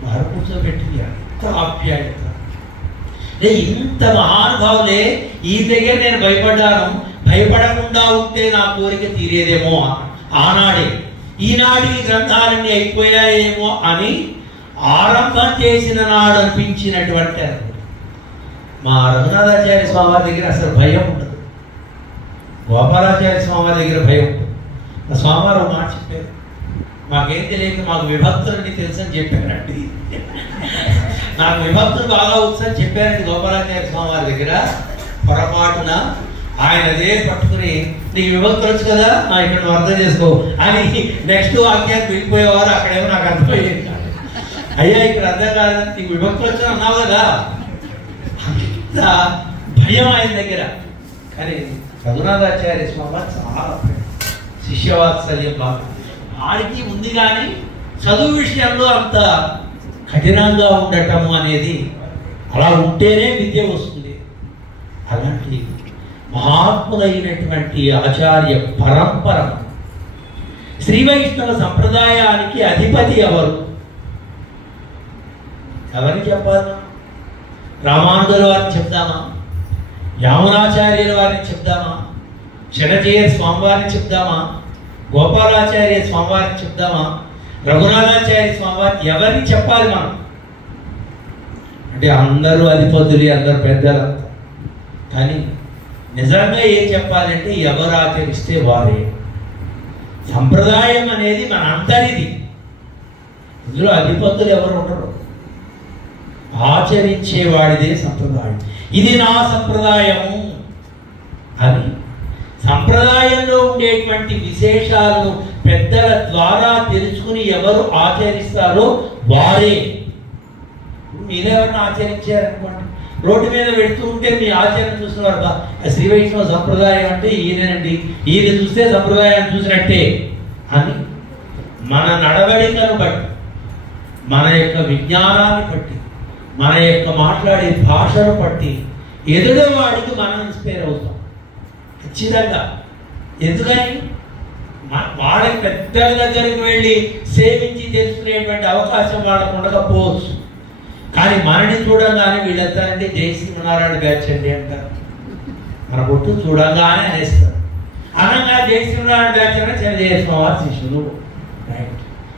వారు కూర్చోబెట్టింది ఎంత ఆప్యాయత. ఇంత మహానుభావులే ఈ దగ్గర నేను భయపడ్డాను, భయపడకుండా ఉంటే నా కోరిక తీరేదేమో ఆనాడే. ఈనాటికి గ్రంథాలన్నీ అయిపోయాయేమో అని ఆరంభం చేసిన నాడు అనిపించినటువంటి మా రఘునాథాచార్య స్వామి దగ్గర అసలు భయం ఉండదు. గోపాలాచార్య స్వామి దగ్గర భయం ఉంటుంది. ఆ స్వామివారు మాట చెప్పారు, మాకేం తెలియక మాకు విభక్తులని తెలుసని చెప్పారండి. నాకు విభక్తులు బాగా వచ్చని చెప్పారండి గోపాలాచార్య స్వామి వారి దగ్గర. పొరపాటున ఆయన అదే పట్టుకుని నీకు విభక్తులు వచ్చు కదా, ఇక్కడ నువ్వు అర్థం చేసుకో అని నెక్స్ట్ వాక్యానికి వెళ్ళిపోయేవారు. అక్కడేమో నాకు అర్థమయ్యేది కాదు. అయ్యా ఇక్కడ అర్థం కాదు, నీకు విభక్తులు వచ్చని అన్నావు కదా. అంత భయం ఆయన దగ్గర. కానీ రఘునాథాచార్య స్వామి చాలా శిష్యవాత్సల్యం బాగా ఆడికి ఉంది. కానీ చదువు విషయంలో అంత కఠినంగా ఉండటము అనేది, అలా ఉంటేనే విద్య వస్తుంది. అలాంటి మహాత్ములైనటువంటి ఆచార్య పరంపర. శ్రీ వైష్ణవ సంప్రదాయానికి అధిపతి ఎవరు? ఎవరిని చెప్పాలి? రామానుజుల వారిని చెప్దామా? యామునాచార్యుల వారిని చెప్దామా? చిన్నజీయ స్వామివారిని చెప్దామా? గోపాలాచార్య స్వామివారిని చెప్దామా? రఘునాథాచార్య స్వామివారిని ఎవరిని చెప్పాలి మనం? అంటే అందరూ అధిపతులు, అందరూ పెద్దలంతా. కానీ నిజంగా ఏం చెప్పాలంటే ఎవరు ఆచరిస్తే వారే. సంప్రదాయం అనేది మన అందరిది. ఇందులో అధిపతులు ఎవరు ఉండరు. ఆచరించేవాడిదే సంప్రదాయం. ఇది నా సంప్రదాయము అని సంప్రదాయంలో ఉండేటువంటి విశేషాలను పెద్దల ద్వారా తెలుసుకుని ఎవరు ఆచరిస్తారో వారే. మీరెవరిని ఆచరించారనుకోండి, రోడ్డు మీద వెళుతూ ఉంటే మీ ఆచరణ చూస్తున్నారు, శ్రీ వైష్ణవ సంప్రదాయం అంటే ఈయనండి, ఈయన చూస్తే సంప్రదాయాన్ని చూసినట్టే అని మన నడవడికను బట్టి, మన యొక్క విజ్ఞానాన్ని బట్టి, మన యొక్క మాట్లాడే భాషను బట్టి ఎదుటివాడికి మనం ఇన్స్పైర్ అవుతాం ఖచ్చితంగా. ఎందుకని వాళ్ళకి పెద్దల దగ్గరికి వెళ్ళి సేవించి తెలుసుకునేటువంటి అవకాశం వాళ్ళకు ఉండకపోవచ్చు. కానీ మనని చూడంగానే వీళ్ళంతా అంటే జై శ్రీమన్నారాయణ బ్యాచ్ అండి అంటారు. మన పొట్టు చూడంగానే అనేస్తారు. అనగా జై శ్రీమన్నారాయణ బ్యాచ్ అంటే చిన్నజయస్వామి శిష్యులు. రైట్.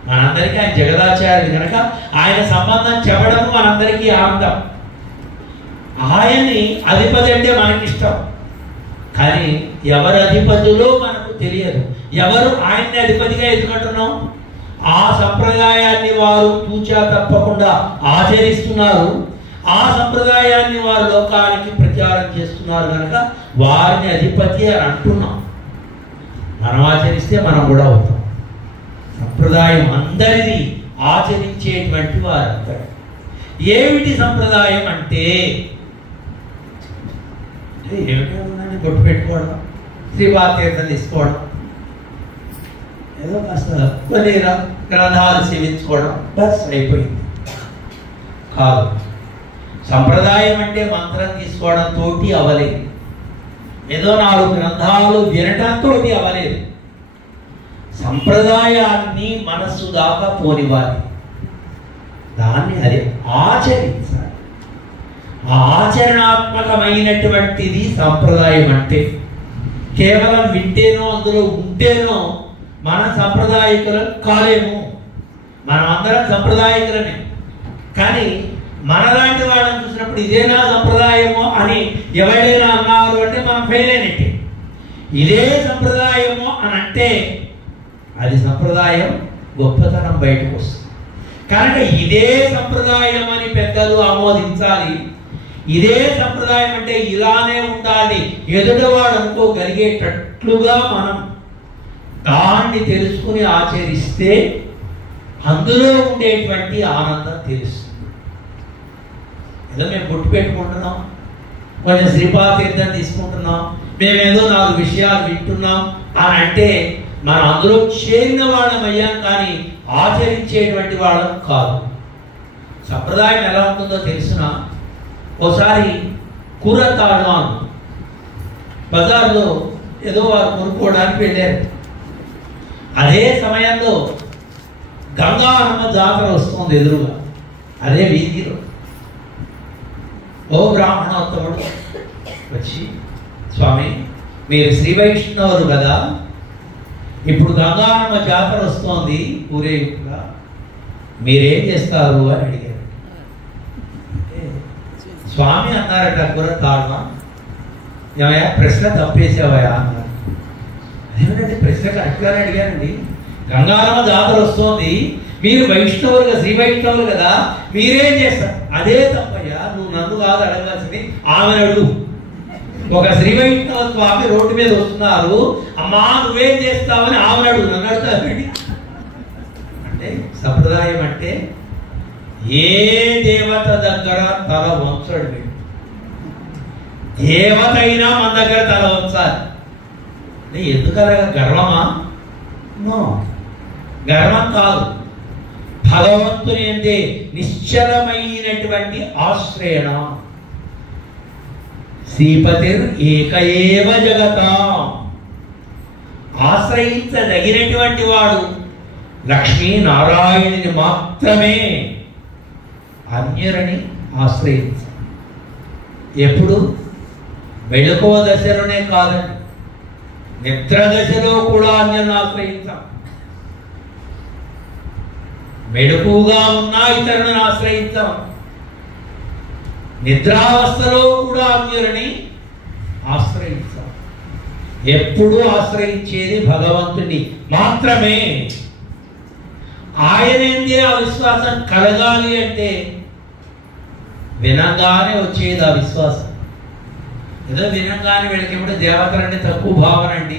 మనందరికీ ఆయన జగదాచార్యులు కనుక ఆయన సంబంధం చెప్పడము మనందరికీ ఆనందం. ఆయన్ని అధిపతి అంటే మనకిష్టం. కానీ ఎవరు అధిపతులో మనకు తెలియదు. ఎవరు ఆయన్ని అధిపతిగా ఎదుర్కొంటున్నాం? ఆ సంప్రదాయాన్ని వారు తూచా తప్పకుండా ఆచరిస్తున్నారు. ఆ సంప్రదాయాన్ని వారు లోకానికి ప్రచారం చేస్తున్నారు కనుక వారిని అధిపతి అని అంటున్నాం. మనం ఆచరిస్తే మనం కూడా అవుతాం. సంప్రదాయం అందరిది, ఆచరించేటువంటి వారందరూ. ఏమిటి సంప్రదాయం అంటే? ఏమిటి? బొట్టు పెట్టుకోవడం, శ్రీపాదతీర్థం తీసుకోవడం, ఏదో కాస్త కొన్ని గ్రంథాలు సేవించుకోవడం, బస్ అయిపోయింది కాదు. సంప్రదాయం అంటే మంత్రం తీసుకోవడం తోటి అవలేదు. ఏదో 4 గ్రంథాలు వినటంతో అవలేదు. సంప్రదాయాన్ని మనస్సు దాకా పోనివ్వాలి. దాన్ని అది ఆచరించాలి. ఆచరణాత్మకమైనటువంటిది సంప్రదాయం అంటే. కేవలం వింటేనో అందులో ఉంటేనో మనం సంప్రదాయకులం కాలేము. మనం అందరం సంప్రదాయకులమే. కానీ మనలాంటి వాళ్ళని చూసినప్పుడు ఇదేనా సంప్రదాయమో అని ఎవరైనా అన్నారు అంటే మనం ఫెయిల్ అయినట్టే. ఇదే సంప్రదాయమో అని అంటే అది సంప్రదాయం గొప్పతనం బయటకు వస్తుంది. కనుక ఇదే సంప్రదాయం అని పెద్దలు ఆమోదించాలి. ఇదే సంప్రదాయం అంటే ఇలానే ఉండాలి, ఎదుటివాడు అనుకోగలిగేటట్లుగా మనం దాన్ని తెలుసుకుని ఆచరిస్తే అందులో ఉండేటువంటి ఆనందం తెలుస్తుంది. ఏదో మేము బొట్టు పెట్టుకుంటున్నాం, కొంచెం శ్రీపాదతీర్థం తీసుకుంటున్నాం, మేమేదో 4 విషయాలు వింటున్నాం అని అంటే మనం అందులో చేరిన వాళ్ళమయ్యాం, కానీ ఆచరించేటువంటి వాళ్ళం కాదు. సంప్రదాయం ఎలా ఉంటుందో తెలిసిన ఒకసారి కూరతాళం బజార్లో ఏదో వారు కొనుక్కోవడానికి వెళ్ళారు. అదే సమయంలో గంగారమ్మ జాతర వస్తుంది ఎదురుగా, అదే వీధిలో. ఓ బ్రాహ్మణోత్తముడు వచ్చి, స్వామి మీరు శ్రీ వైష్ణవులు కదా, ఇప్పుడు గంగారమ్మ జాతర వస్తోంది ఊరేగింపుగా, మీరేం చేస్తారు అని అడిగారు. స్వామి అన్నారట, కూరతాళ ఏమయ్యా ప్రశ్న తప్పేసావయా అన్నారు. అదేమిటంటే ప్రశ్న కరెక్ట్గానే అడిగానండి, గంగారమ్మ జాతర వస్తోంది, మీరు వైష్ణవులుగా శ్రీ వైష్ణవులు కదా, మీరేం చేస్తారు? అదే తప్పయ్యా, నువ్వు నన్ను కాదు అడగాల్సింది, ఆమెను అడుగు. ఒక శ్రీ వైష్ణవ స్వామి రోడ్డు మీద వస్తున్నారు, అమ్మా నువ్వేం చేస్తావని ఆమెను అడుగు, నన్ను అడుగుతానండి. అంటే సంప్రదాయం అంటే ఏ దేవత దగ్గర తల వంచడు. మీరు దేవత అయినా మన దగ్గర తల వంచాలి. ఎందుకలా గర్వమా? నో, గర్వం కాదు. భగవంతుని అంటే నిశ్చలమైనటువంటి ఆశ్రయణ. శ్రీపతిర్ ఏకయేవ జగత, ఆశ్రయించదగినటువంటి వాడు లక్ష్మీనారాయణుని మాత్రమే, అన్యులని ఆశ్రయించ. ఎప్పుడు? మెళకువ దశలోనే కాదండి, నిద్ర దశలో కూడా అన్యులను ఆశ్రయించాం. మెళకువగా ఉన్నా ఇతరులను ఆశ్రయించాం, నిద్రావస్థలో కూడా అన్యులని ఆశ్రయించాం. ఎప్పుడూ ఆశ్రయించేది భగవంతుని మాత్రమే. ఆయనేందే ఆ విశ్వాసం కలగాలి అంటే వినంగానే వచ్చేది ఆ విశ్వాసం. ఏదో వినంగానే వీళ్ళకి ఎప్పుడు దేవతలంటే తక్కువ భావన అండి,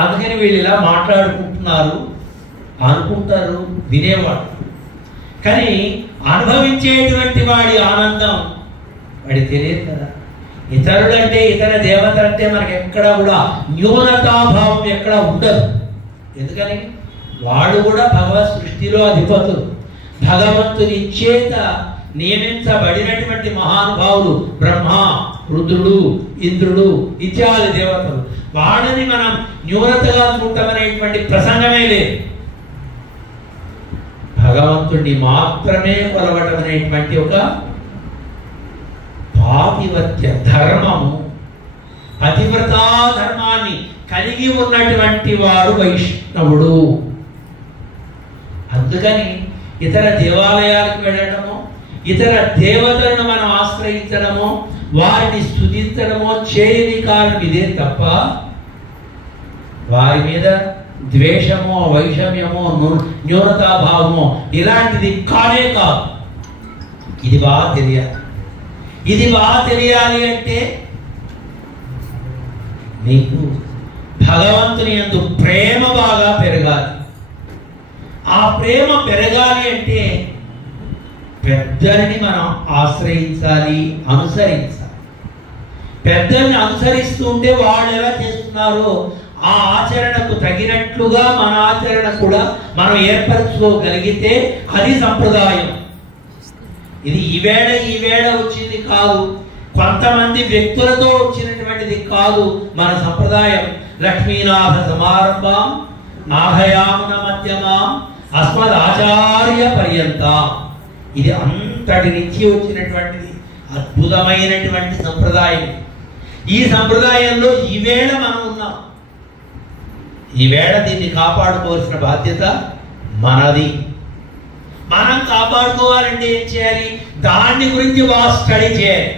అందుకని వీళ్ళు ఇలా మాట్లాడుకుంటున్నారు అనుకుంటారు వినేవాడు. కానీ అనుభవించేటువంటి వాడి ఆనందం వాడికి తెలియదు కదా. ఇతరులంటే ఇతర దేవతలంటే మనకి ఎక్కడా కూడా న్యూనతాభావం ఎక్కడా ఉండదు. ఎందుకని? వాడు కూడా భగవత్ సృష్టిలో అధిపతులు, భగవంతుని చేత నియమించబడినటువంటి మహానుభావులు, బ్రహ్మ, రుద్రుడు, ఇంద్రుడు ఇత్యాది దేవతలు. వాడిని మనం న్యూనతగా చూడటమనేటువంటి ప్రసంగమే లేదు. భగవంతుడిని మాత్రమే కొలవటం అనేటువంటి ఒక పాతివ్రత్య ధర్మము, పతివ్రతా ధర్మాన్ని కలిగి ఉన్నటువంటి వాడు వైష్ణవుడు. అందుకని ఇతర దేవాలయాలకు వెళ్ళడము, ఇతర దేవతలను మనం ఆశ్రయించడము, వారిని స్తుతించడమో చేయని కారణం ఇదే తప్ప వారి మీద ద్వేషమో వైషమ్యమో న్యూనతాభావమో ఇలాంటిది కానే కాదు. ఇది బాగా తెలియాలి. ఇది బాగా తెలియాలి అంటే నీకు భగవంతుని యందు ప్రేమ బాగా పెరగాలి. ఆ ప్రేమ పెరగాలి అంటే పెద్దల్ని మనం ఆశ్రయించాలి, అనుసరించాలి. పెద్దల్ని అనుసరిస్తూ ఉంటే వాళ్ళు ఎలా చేస్తున్నారో ఆ ఆచరణకు తగినట్లుగా మన ఆచరణ కూడా మనం ఏర్పరచుకోగలిగితే అది సంప్రదాయం. ఇది ఈవేళ వచ్చింది కాదు, కొంతమంది వ్యక్తులతో వచ్చినటువంటిది కాదు. మన సంప్రదాయం లక్ష్మీనాథ సమారంభం నాభయామున మధ్యమాం అస్మదాచార్య పర్యంత. ఇది అంతటి నుంచి వచ్చినటువంటిది అద్భుతమైనటువంటి సంప్రదాయం. ఈ సంప్రదాయంలో ఈవేళ మనం ఉన్నాం. ఈవేళ దీన్ని కాపాడుకోవాల్సిన బాధ్యత మనది. మనం కాపాడుకోవాలంటే ఏం చేయాలి? దాన్ని గురించి బాగా స్టడీ చేయాలి.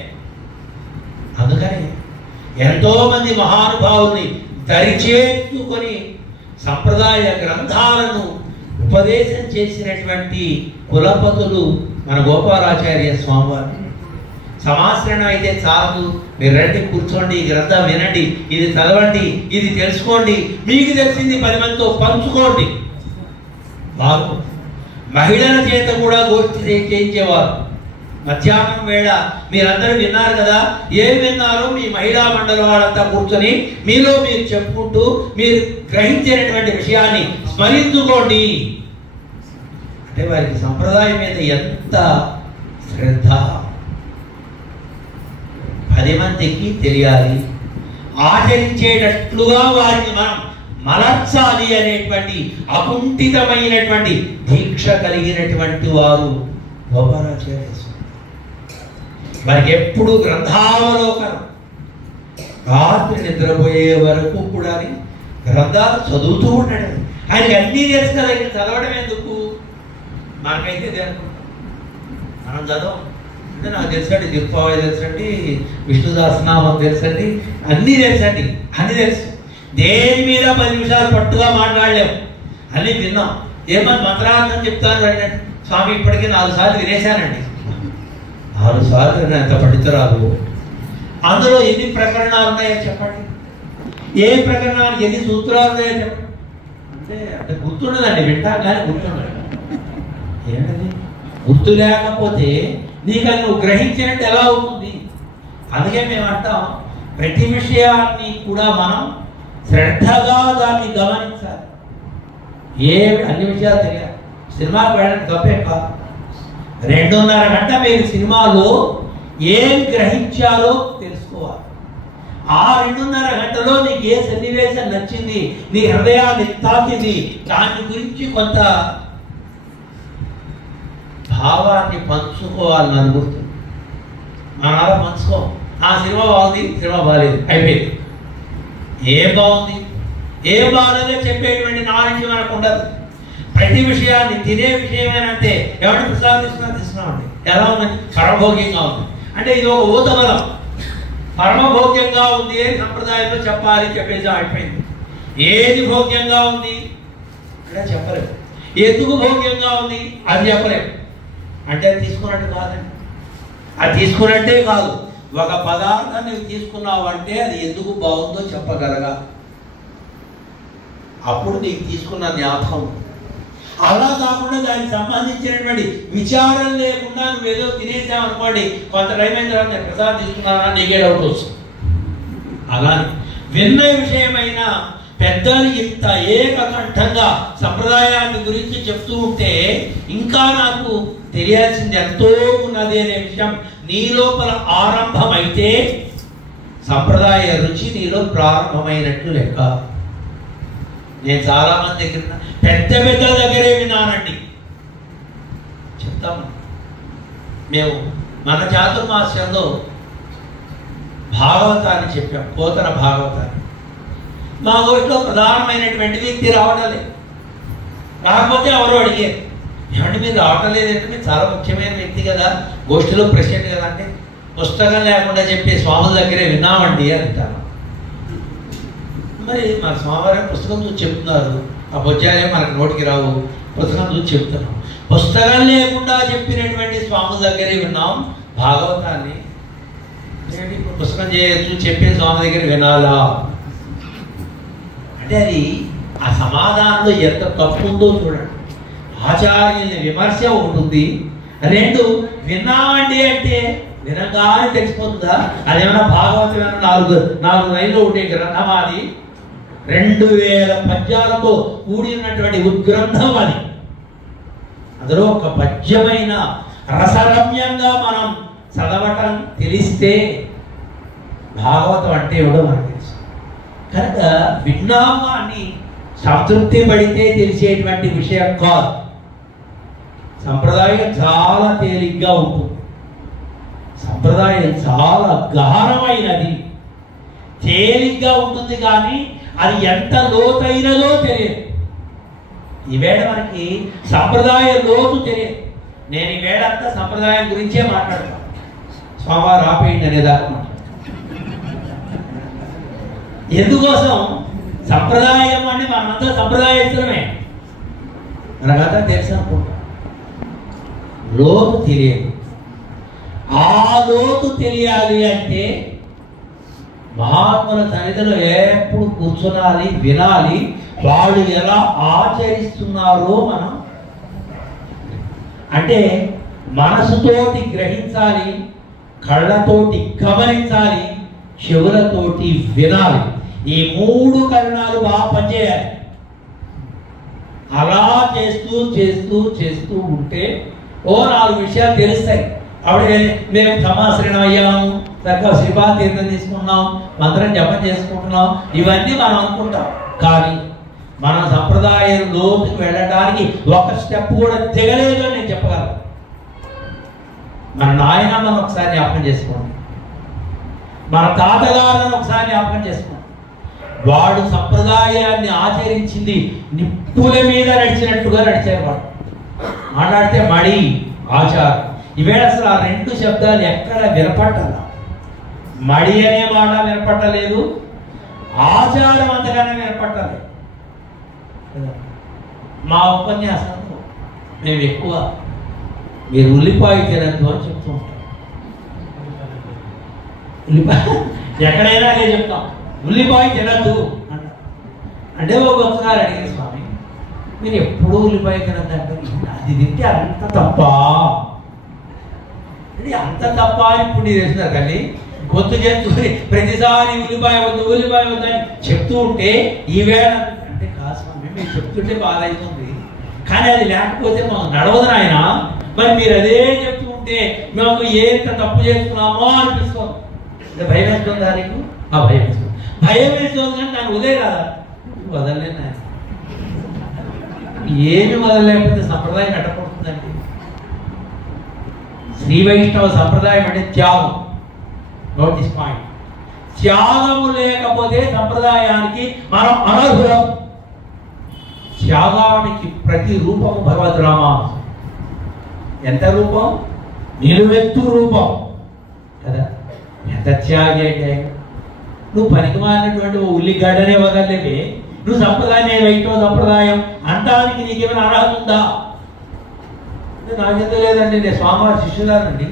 అందుకని ఎంతో మంది మహానుభావుల్ని దరిచేర్చుకొని సంప్రదాయ గ్రంథాలను ఉపదేశం చేసినటువంటి కులపతులు మన గోపాలాచార్య స్వామివారు. సమాశ్రయం అయితే చాలు, మీరు రండి కూర్చోండి, ఈ గ్రంథం వినండి, ఇది చదవండి, ఇది తెలుసుకోండి, మీకు తెలిసింది 10 మందితో పంచుకోండి. వారు మహిళల చేత కూడా గోష్ఠి చేయించేవారు. మధ్యాహ్నం వేళ మీరందరూ విన్నారు కదా, ఏం విన్నారో మీ మహిళా మండలి వాళ్ళంతా కూర్చొని మీలో మీరు చెప్పుకుంటూ మీరు గ్రహించినటువంటి విషయాన్ని స్మరించుకోండి. అంటే వారికి సంప్రదాయం మీద ఎంత శ్రద్ధ, 10 మందికి తెలియాలి, ఆచరించేటట్లుగా వారిని మనం మలర్చాలి అనేటువంటి అకుంఠితమైనటువంటి దీక్ష కలిగినటువంటి వారు గోపాలాచార్య స్వామి. వారికి ఎప్పుడు గ్రంథావలోకనం, రాత్రి నిద్రపోయే వరకు కూడా గ్రంథాలు చదువుతూ ఉంటాడు. ఆయనకి అన్నీ తెలుసు కదా, ఇక్కడ చదవడం ఎందుకు? మనకైతే తెలుసు, మనం చదవం. అంటే నాకు తెలుసండి, దిక్పావళి తెలుసండి, విష్ణుదాసనామం తెలుసండి, అన్నీ తెలుసండి, అన్నీ తెలుసు. దేని మీద 10 నిమిషాలు పట్టుగా మాట్లాడలేము, అన్నీ విన్నాం. ఏమని మంత్రార్థం చెప్తాను అంటే, స్వామి ఇప్పటికీ 4 సార్లు వినేశానండి. 4 సార్లు ఎంత పండితురాలు. అందులో ఎన్ని ప్రకరణాలు ఉన్నాయో చెప్పండి, ఏ ప్రకరణానికి ఎన్ని సూత్రాలు ఉన్నాయో చెప్పండి. అంటే గుర్తుండదండి, వింటాం కానీ గుర్తుండదు. ఏంటది? గుర్తు లేకపోతే నీకు అది నువ్వు గ్రహించినట్టు ఎలా అవుతుంది? అందుకే మేము అంటాం, ప్రతి విషయాన్ని కూడా మనం శ్రద్ధగా దాన్ని గమనించాలి. అన్ని విషయాలు తెలియాలి. సినిమాకి వెళ్ళడం తప్పే కాదు. 2.5 గంట మీరు సినిమాలో ఏం గ్రహించాలో తెలుసుకోవాలి. ఆ 2.5 గంటలో నీకు ఏ సన్నివేశం నచ్చింది, నీ హృదయాన్ని తాకింది, దాని గురించి కొంత భావాన్ని పంచుకోవాలని అనుకుంటుంది. మన అలా పంచుకో. ఆ సినిమా బాగుంది, సినిమా బాగాలేదు, అయిపోయింది. ఏం బాగుంది ఏం బాగాలేదో చెప్పేటువంటి నాలెడ్జ్ మనకు ఉండదు. ప్రతి విషయాన్ని, తినే విషయమేనంటే ఎవరిని తీసుకున్నామండి, ఎలా ఉందండి? పరమభోగ్యంగా ఉంది అంటే ఇది ఒక ఊతబలం. పరమభోగ్యంగా ఉంది అని సంప్రదాయంలో చెప్పాలి, చెప్పేసి అయిపోయింది. ఏది భోగ్యంగా ఉంది అంటే చెప్పలేము. ఎందుకు భోగ్యంగా ఉంది అది చెప్పలేము. అంటే అది తీసుకున్నట్టు కాదండి, అది తీసుకున్నట్టే కాదు. ఒక పదార్థాన్ని నువ్వు తీసుకున్నావు అంటే అది ఎందుకు బాగుందో చెప్పగలగా, అప్పుడు నీకు తీసుకున్న జ్ఞాపకం. అలా కాకుండా దానికి సంబంధించినటువంటి విచారం లేకుండా నువ్వేదో తినేసావు అనుకోండి, కొంత టైం అయిన తర్వాత ప్రసాదం తీసుకున్నారా నీకే డౌట్ వస్తుంది. అలానే విన్న విషయమైనా పెద్దలు ఇంత ఏకకంఠంగా సంప్రదాయాన్ని గురించి చెప్తూ ఉంటే ఇంకా నాకు తెలియాల్సింది ఎంతో ఉన్నది అనే విషయం నీ లోపల ఆరంభమైతే సంప్రదాయ రుచి నీలో ప్రారంభమైనట్లు లెక్క. నేను చాలా మంది దగ్గర పెద్ద దగ్గరే విన్నానండి. చెప్తాము, మేము మన చాతుర్మాస్యంలో భాగవతాన్ని చెప్పాం, పోతన భాగవతాన్ని. మా ఊరిలో ప్రధానమైనటువంటి వ్యక్తి రావడం లేదు. రాకపోతే ఎవరో అడిగారు, ఏమంటే మీరు రావడం లేదంటే మీరు చాలా ముఖ్యమైన వ్యక్తి కదా, గోష్ఠిలో ప్రెసిడెంట్ కదా అంటే, పుస్తకం లేకుండా చెప్పే స్వాముల దగ్గరే విన్నామండి అంటాను. మరి మన స్వామివారే పుస్తకం చూసి చెప్తున్నారు, ఆ బొజ్జాలే మనకు నోటికి రావు, పుస్తకం చూసి చెప్తున్నాం. పుస్తకం లేకుండా చెప్పినటువంటి స్వాముల దగ్గరే విన్నాం భాగవతాన్ని. ఇప్పుడు పుస్తకం చూసి చెప్పిన స్వామి దగ్గర వినాలా అంటే అది ఆ సమాధానంలో ఎంత తప్పు ఉందో చూడండి. ఆచార్యుల్ని విమర్శ ఉంటుంది. 2 విన్నామండి అంటే వినగానే తెలిసిపోతుందా? అదేమన్నా భాగవతం ఏమన్నా 4 లైన్లు ఉండే గ్రంథం అది, 2000 పద్యాలతో కూడినటువంటి ఉద్గ్రంథం అది. అందులో ఒక పద్యమైన రసరమ్యంగా మనం చదవటం తెలిస్తే భాగవతం అంటే ఎవడో మనకు తెలుసు. కనుక విన్నాము అని సంతృప్తి పడితే తెలిసేటువంటి విషయం కాదు. సంప్రదాయం చాలా తేలిగ్గా ఉంటుంది. సంప్రదాయం చాలా గహనమైనది, తేలిగ్గా ఉంటుంది, కానీ అది ఎంత లోతైనదో తెలియదు. ఈవేళ మనకి సంప్రదాయ లోతు తెలియదు. నేను ఈవేళ అంతా సంప్రదాయం గురించే మాట్లాడతాను. స్వామివారు ఆపేయండి అనేదాకా. ఎందుకోసం? సంప్రదాయం అంటే మనమంతా సంప్రదాయస్తులమే, మనకంతా తెలుసు అనుకుంటాం. లోతు తెలియదు. ఆ లోతు తెలియాలి అంటే మహాత్ముల సన్నిధిలో ఎప్పుడు కూర్చునాలి, వినాలి, వాళ్ళు ఎలా ఆచరిస్తున్నారో మనం. అంటే మనసుతోటి గ్రహించాలి, కళ్ళతోటి గమనించాలి, చెవులతోటి వినాలి. ఈ 3 కరణాలు బాగా పనిచేయాలి. అలా చేస్తూ చేస్తూ చేస్తూ ఉంటే 4 విషయాలు తెలుస్తాయి. అప్పుడే మేము సమాశ్రయం అయ్యాము, చక్కగా శ్రీపాతీర్థం తీసుకున్నాం, మంత్రం జపం చేసుకుంటున్నాం, ఇవన్నీ మనం అనుకుంటాం. కానీ మన సంప్రదాయం లోతుకు వెళ్ళడానికి ఒక స్టెప్ కూడా తెగలేదు అని నేను చెప్పగలను. మన నాయనమ్మను ఒకసారి జ్ఞాపకం చేసుకోండి, మన తాతగారులను ఒకసారి జ్ఞాపకం చేసుకోండి. వాడు సంప్రదాయాన్ని ఆచరించింది నిప్పుల మీద నడిచినట్టుగా నడిచారు. వాడు మాట్లాడితే మడి ఆచారం. ఈవేళ అసలు ఆ 2 శబ్దాలు ఎక్కడ వినపట్టాల. మడి అనే మాట వినపట్టలేదు, ఆచారం అంతగానే వినపట్టలేదు. మా ఉపన్యాసంలో మేము ఎక్కువ మీరు ఉల్లిపాయ తినద్దు అని చెప్తూ ఉంటాం. ఉల్లిపాయ ఎక్కడైనా అదే చెప్తాం, ఉల్లిపాయ తినద్దు అంట. అంటే ఒకసారి అడిగింది, స్వామి మీరు ఎప్పుడూ ఉల్లిపాయ తినద్దు అంటే అది తింటే అంత తప్ప, అంత తప్ప అని ఇప్పుడు మీరు వేస్తున్నారు. కానీ గొంతు చేస్తుంది ప్రతిసారి ఉల్లిపాయ వద్దు ఉల్లిపాయ వద్దు అని చెప్తూ ఉంటే ఈవేళ అంటే కాదు స్వామి మీరు చెప్తుంటే బాధ అవుతుంది, కానీ అది లేకపోతే మాకు నడవదు నాయన. మరి మీరు అదే చెప్తూ ఉంటే మేము ఎంత తప్పు చేస్తున్నామో అనిపిస్తుంది. భయం వేస్తుందా నీకు? ఆ భయం వేస్తుంది, భయం వేస్తుంది కానీ దాన్ని వదిలే కదా. వదలలేదు నాయన, ఏమి వదలలేకపోతే సంప్రదాయం కట్టకూడదండి. శ్రీ వైష్ణవ సంప్రదాయం అంటే త్యాగం. Note this point. త్యాగము లేకపోతే సంప్రదాయానికి మనం అనర్హులం. త్యాగానికి ప్రతి రూపము భగవద్ రామానుజం. ఎంత రూపం? నిలువెత్తు రూపం కదా. ఎంత త్యాగి అంటే నువ్వు పనికి మారినటువంటి ఉల్లిగడ్డనే వదలలేవే, నువ్వు సంప్రదాయం వైష్ణవ సంప్రదాయం అంటానికి నీకేమైనా అర్హత ఉందా? నాకెంత లేదండి, నేను స్వామివారి శిష్యురాలండి,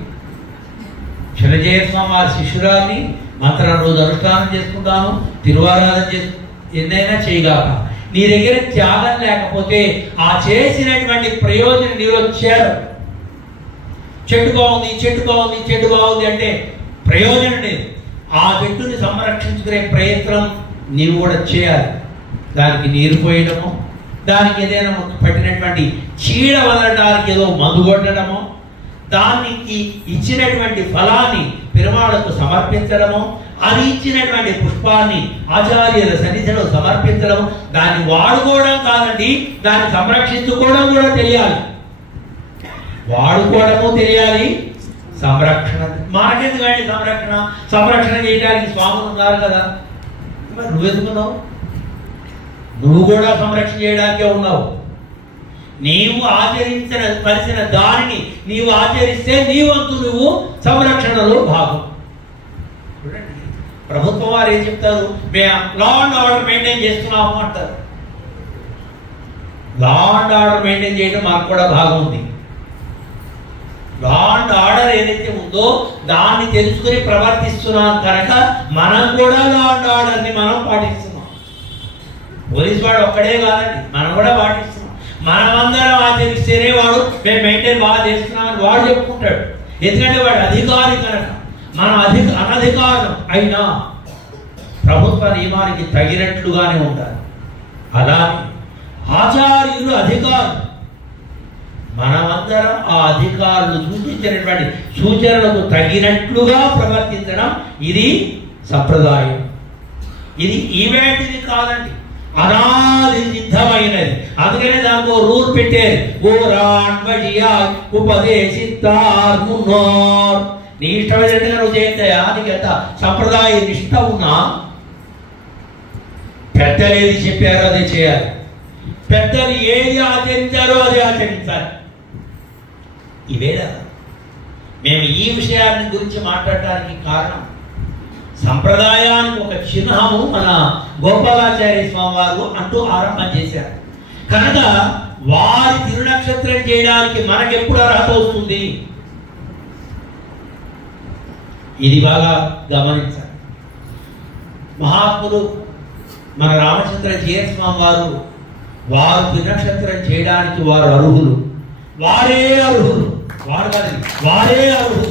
చిన్నజయ స్వామివారి శిష్యురాల్ని. మంత్రం రోజు అనుష్ఠానం చేసుకుంటాను, తిరువారాధన చేసు ఎన్నైనా చేయగాక. నీ దగ్గర త్యాగం లేకపోతే ఆ చేసినటువంటి ప్రయోజనం నీలో చేరు. చెట్టు బాగుంది చెట్టు బాగుంది చెట్టు బాగుంది అంటే ప్రయోజనం లేదు. ఆ చెట్టుని సంరక్షించుకునే ప్రయత్నం నీవు కూడా చేయాలి. దానికి నీరు పోయడము, దానికి ఏదైనా పట్టినటువంటి చీడ వదలడానికి ఏదో మందు కొట్టడము, దానికి ఇచ్చినటువంటి ఫలాన్ని పెరుమాళకు సమర్పించడము, అది ఇచ్చినటువంటి పుష్పాన్ని ఆచార్యుల సన్నిధిలో సమర్పించడం, దాన్ని వాడుకోవడం కాదండి, దాన్ని సంరక్షించుకోవడం కూడా తెలియాలి. వాడుకోవడము తెలియాలి, సంరక్షణ. మనకెందుకండి సంరక్షణ? సంరక్షణ చేయడానికి స్వాములు ఉన్నారు కదా. మరి నువ్వెందుకున్నావు? నువ్వు కూడా సంరక్షణ చేయడానికే ఉన్నావు. నీవు ఆచరించవలసిన దానిని నీవు ఆచరిస్తే నీ వంతు నువ్వు సంరక్షణలో భాగం. చూడండి, ప్రభుత్వం వారు ఏం చెప్తారు? మేము లా అండ్ ఆర్డర్ మెయింటైన్ చేస్తున్నాము అంటారు. లా అండ్ ఆర్డర్ మెయింటైన్ చేయడం మాకు కూడా భాగం ఉంది. లా అండ్ ఆర్డర్ ఏదైతే ఉందో దాన్ని తెలుసుకుని ప్రవర్తిస్తున్నాం కనుక మనం కూడా లా అండ్ ఆర్డర్ని మనం పాటిస్తున్నాం. పోలీసు వాడు ఒక్కడే కాదండి, మనం కూడా పాటిస్తున్నాం. మనమందరం ఆచరిస్తేనే వాడు మేము మెయింటైన్ బాగా చేస్తున్నామని వాడు చెప్పుకుంటాడు. ఎందుకంటే వాడు అధికారి కనుక. మనం అనధికారం అయినా ప్రభుత్వ నియమానికి తగినట్లుగానే ఉంటారు. అలాగే ఆచార్యులు అధికారులు. మనమందరం ఆ అధికారులు సూచించినటువంటి సూచనలకు తగినట్లుగా ప్రవర్తించడం ఇది సంప్రదాయం. ఇది ఈవేంటిది కాదండి, అనాది సిద్ధమైనది. అందుకనే దానికి రూల్ పెట్టారు, ఉపదేశిస్తారు. నీ ఇష్టమైనట్టుగా నువ్వు చేయండియా, నీకు ఎంత సంప్రదాయ నిష్ట ఉన్నా పెద్దలు ఏది చెప్పారో అదే చేయాలి. పెద్దలు ఏది ఆచరించారో అదే ఆచరించాలి. ఇవేనా మేము ఈ విషయాన్ని గురించి మాట్లాడటానికి కారణం, సంప్రదాయానికి ఒక చిహ్నము మన గోపాలాచార్య స్వామి వారు అంటూ ఆరంభం చేశారు కనుక వారి తిరునక్షత్రం చేయడానికి మనకెప్పుడు అర్హత వస్తుంది? ఇది బాగా గమనించాలి. మహాత్ములు మన రామచంద్ర జీఎస్ స్వామి వారు తిరునక్షత్రం చేయడానికి వారు అర్హులు, వారే అర్హులు. వారు కాదు, వారే అర్హులు.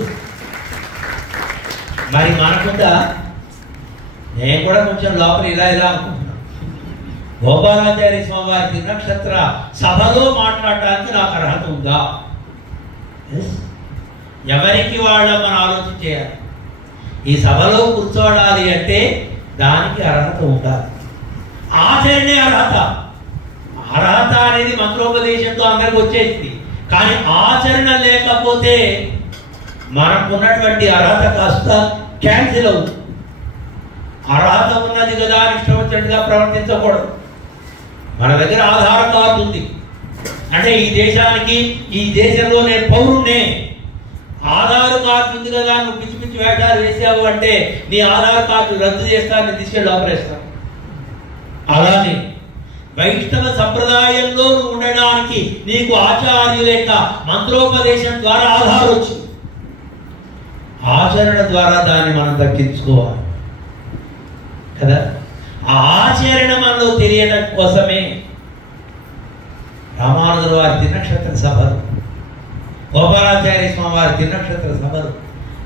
మరి మనకుందా? నేను కూడా కొంచెం లోపల ఇలా అనుకుంటున్నాను. గోపాలాచార్య స్వామి వారి తిరునక్షత్ర సభలో మాట్లాడటానికి నాకు అర్హత ఉందా? ఎవరికి వాళ్ళ మనం ఆలోచన చేయాలి. ఈ సభలో కూర్చోడాలి అంటే దానికి అర్హత ఉండాలి. ఆచరణే అర్హత. అర్హత అనేది మంత్రోపదేశంతో అందరికి వచ్చేసింది. కానీ ఆచరణ లేకపోతే మనకున్నటువంటి అర్హత కాస్త క్యాన్సిల్ అవుతుంది. అర్హత ఉన్నది కదా అని ఇష్టం వచ్చినట్టుగా ప్రవర్తించకూడదు. మన దగ్గర ఆధార్ కార్డు ఉంది అంటే ఈ దేశానికి, ఈ దేశంలో నేను పౌరుణ్ణే. ఆధార్ కార్డు ఉంది కదా, నువ్వు పిచ్చి పిచ్చి వేషాలు వేసావు అంటే నీ ఆధార్ కార్డు రద్దు చేస్తానని తీసుకెళ్ళి ఆపరేస్తాను. అలానే వైష్ణవ సంప్రదాయంలో నువ్వు ఉండడానికి నీకు ఆచార్యుల యొక్క మంత్రోపదేశం ద్వారా ఆధారం వచ్చింది. ఆచరణ ద్వారా దాన్ని మనం దక్కించుకోవాలి కదా. ఆ ఆచరణ మనలో తెలియడం కోసమే రామానుజుల వారి తిరునక్షత్ర సభలు, గోపాలాచార్య స్వామి వారి తిరునక్షత్ర సభలు,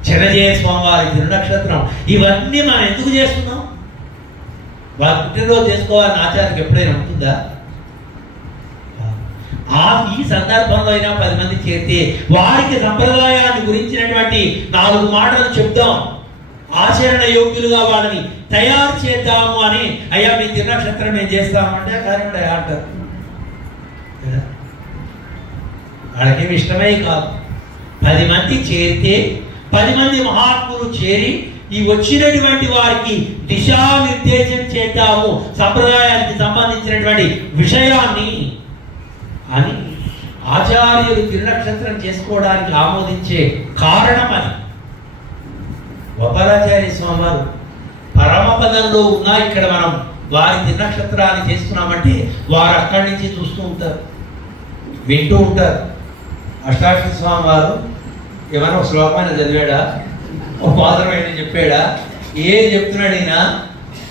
చిన్నజయ స్వామి వారి తిరునక్షత్రం, ఇవన్నీ మనం ఎందుకు చేస్తున్నాం? వారి పుట్టినరోజు చేసుకోవాలని ఆచార్యకి ఎప్పుడైనా ఉంటుందా? ఈ సందర్భంలో అయినా 10 మంది చేరితే వారికి సంప్రదాయాన్ని గురించినటువంటి 4 మాటలు చెప్దాం, ఆచరణ యోగ్యులుగా వాళ్ళని తయారు చేద్దాము అని. అయ్యా మీ తిరునక్షత్రం మేము చేస్తామంటే కానీ అంటారు. వాళ్ళకేమి ఇష్టమే కాదు. 10 మంది చేరితే 10 మంది మహాత్ములు చేరి ఈ వచ్చినటువంటి వారికి దిశానిర్దేశం చేద్దాము సంప్రదాయానికి సంబంధించినటువంటి విషయాన్ని అని ఆచార్యులు తిరునక్షత్రం చేసుకోవడానికి ఆమోదించే కారణం అని. గోపాలాచార్య స్వామి వారు పరమపదంలో ఉన్నా ఇక్కడ మనం వారి తిరునక్షత్రాన్ని చేస్తున్నామంటే వారు అక్కడి నుంచి చూస్తూ ఉంటారు, వింటూ ఉంటారు. అష్టాక్షరి స్వామి వారు ఏమైనా ఒక శ్లోకమైన చదివాడా, ఒక మాత్రమైన చెప్పాడా? ఏం చెప్తున్నాడు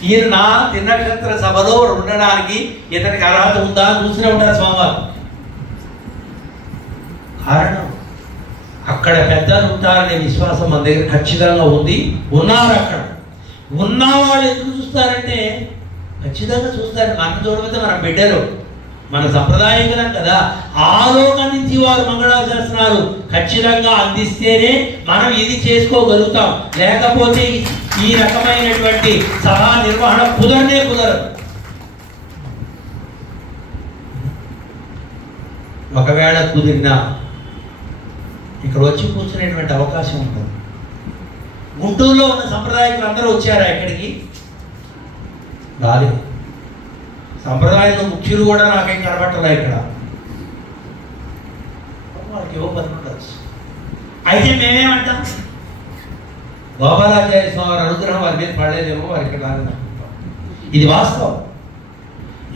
ఈయన నా తిరునక్షత్ర సభలో ఉండడానికి ఇతనికి అర్హత ఉందా చూస్తూనే ఉంటారు స్వామివారు. కారణం అక్కడ పెద్దలు ఉంటారనే విశ్వాసం మన దగ్గర ఖచ్చితంగా ఉంది. ఉన్నారు. అక్కడ ఉన్న వాళ్ళు ఎందుకు చూస్తారంటే ఖచ్చితంగా చూస్తారు. మనం చూడకపోతే మన బిడ్డలు, మన సంప్రదాయకులం కదా. ఆలోకం నుంచి వారు మంగళాశాసనాలు ఖచ్చితంగా అందిస్తేనే మనం ఇది చేసుకోగలుగుతాం. లేకపోతే ఈ రకమైనటువంటి సభా నిర్వహణ కుదరదు. ఒకవేళ కుదిరినా ఇక్కడ వచ్చి కూర్చునేటువంటి అవకాశం ఉంటుంది. గుంటూరులో ఉన్న సంప్రదాయకులు అందరూ వచ్చారా ఇక్కడికి? రాలేదు. సంప్రదాయంలో ముఖ్యులు కూడా నాకేం కనబట్టలే ఇక్కడ. వాళ్ళకి ఏవో పని ఉండొచ్చు. అయితే మేమేమంటాం, గోపాలాచార్య స్వామి అనుగ్రహం వారి మీద పడలేదేమో, వారి ఇక్కడ రాలేదనుకుంటాం. ఇది వాస్తవం.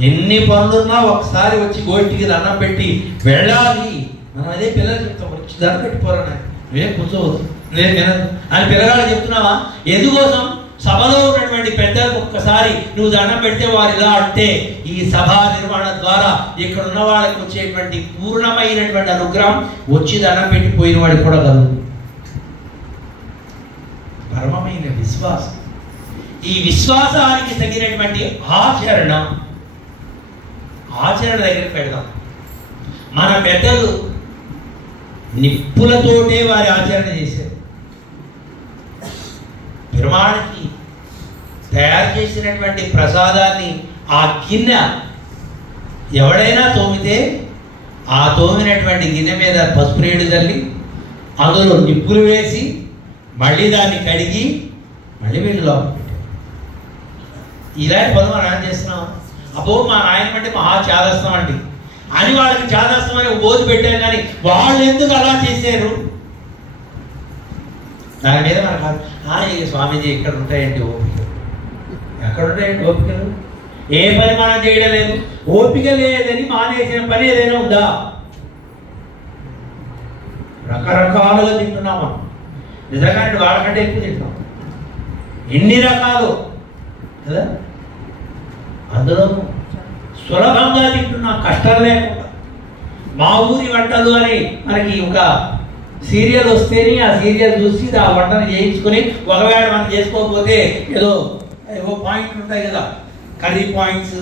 ఎన్ని పనులున్నా ఒకసారి వచ్చి గోష్ఠికి దండం పెట్టి వెళ్ళాలి. మనం అదే పిల్లలు చెప్తాం, వచ్చి దండం పెట్టిపోరా, నువ్వేం కూర్చోవద్దు, నువ్వేం వినదు అని పిల్లగాళ్ళు చెప్తున్నావా? ఎందుకోసం? సభలో ఉన్నటువంటి పెద్దలకు ఒక్కసారి నువ్వు దండం పెడితే వారు ఇలా అంటే ఈ సభా నిర్వహణ ద్వారా ఇక్కడ ఉన్న వాళ్ళకి వచ్చేటువంటి పూర్ణమైనటువంటి అనుగ్రహం వచ్చి దండం పెట్టిపోయిన వాడికి కూడా కలుగుతుంది. పరమమైన విశ్వాసం. ఈ విశ్వాసానికి తగినటువంటి ఆచరణ దగ్గరికి పెడదాం. మన పెద్దలు నిప్పులతోటే వారి ఆచరణ చేశారు. పెరుమాళకి తయారు చేసినటువంటి ప్రసాదాన్ని ఆ గిన్నె ఎవడైనా తోమితే ఆ తోమినటువంటి గిన్నె మీద పసుపు నీళ్లు చల్లి అందులో నిప్పులు వేసి మళ్ళీ దాన్ని కడిగి మళ్ళీ వీళ్ళు లోపల పెట్టారు. ఇలాంటి పనులు మనం ఏం చేస్తున్నాం? అబ్బో మా నాయన అంటే మహా చాదస్తం అండి అని వాళ్ళకి చాదస్తం అని బోధి పెట్టారు. కానీ వాళ్ళు ఎందుకు అలా చేశారు? దాని మీద మనకు స్వామీజీ ఇక్కడ ఉంటాయండి ఓపిక. ఎక్కడ ఉంటాయండి ఓపికలు? ఏ పని మనం చేయడం లేదు. ఓపిక లేదని మానేసిన పని ఏదైనా ఉందా? రకరకాలుగా తింటున్నాం మనం. నిజంగా వాళ్ళకంటే ఎక్కువ తింటున్నాం. ఎన్ని రకాలు కదా. అందులో సులభంగా తింటున్నాం, కష్టం లేకుండా. మా ఊరి వంటలు అని మనకి ఒక సీరియల్ వస్తేనే ఆ సీరియల్ చూసి ఆ వంటను చేయించుకుని ఒకవేళ మనం చేసుకోకపోతే ఏదో పాయింట్లు ఉంటాయి కదా, కర్రీ పాయింట్స్,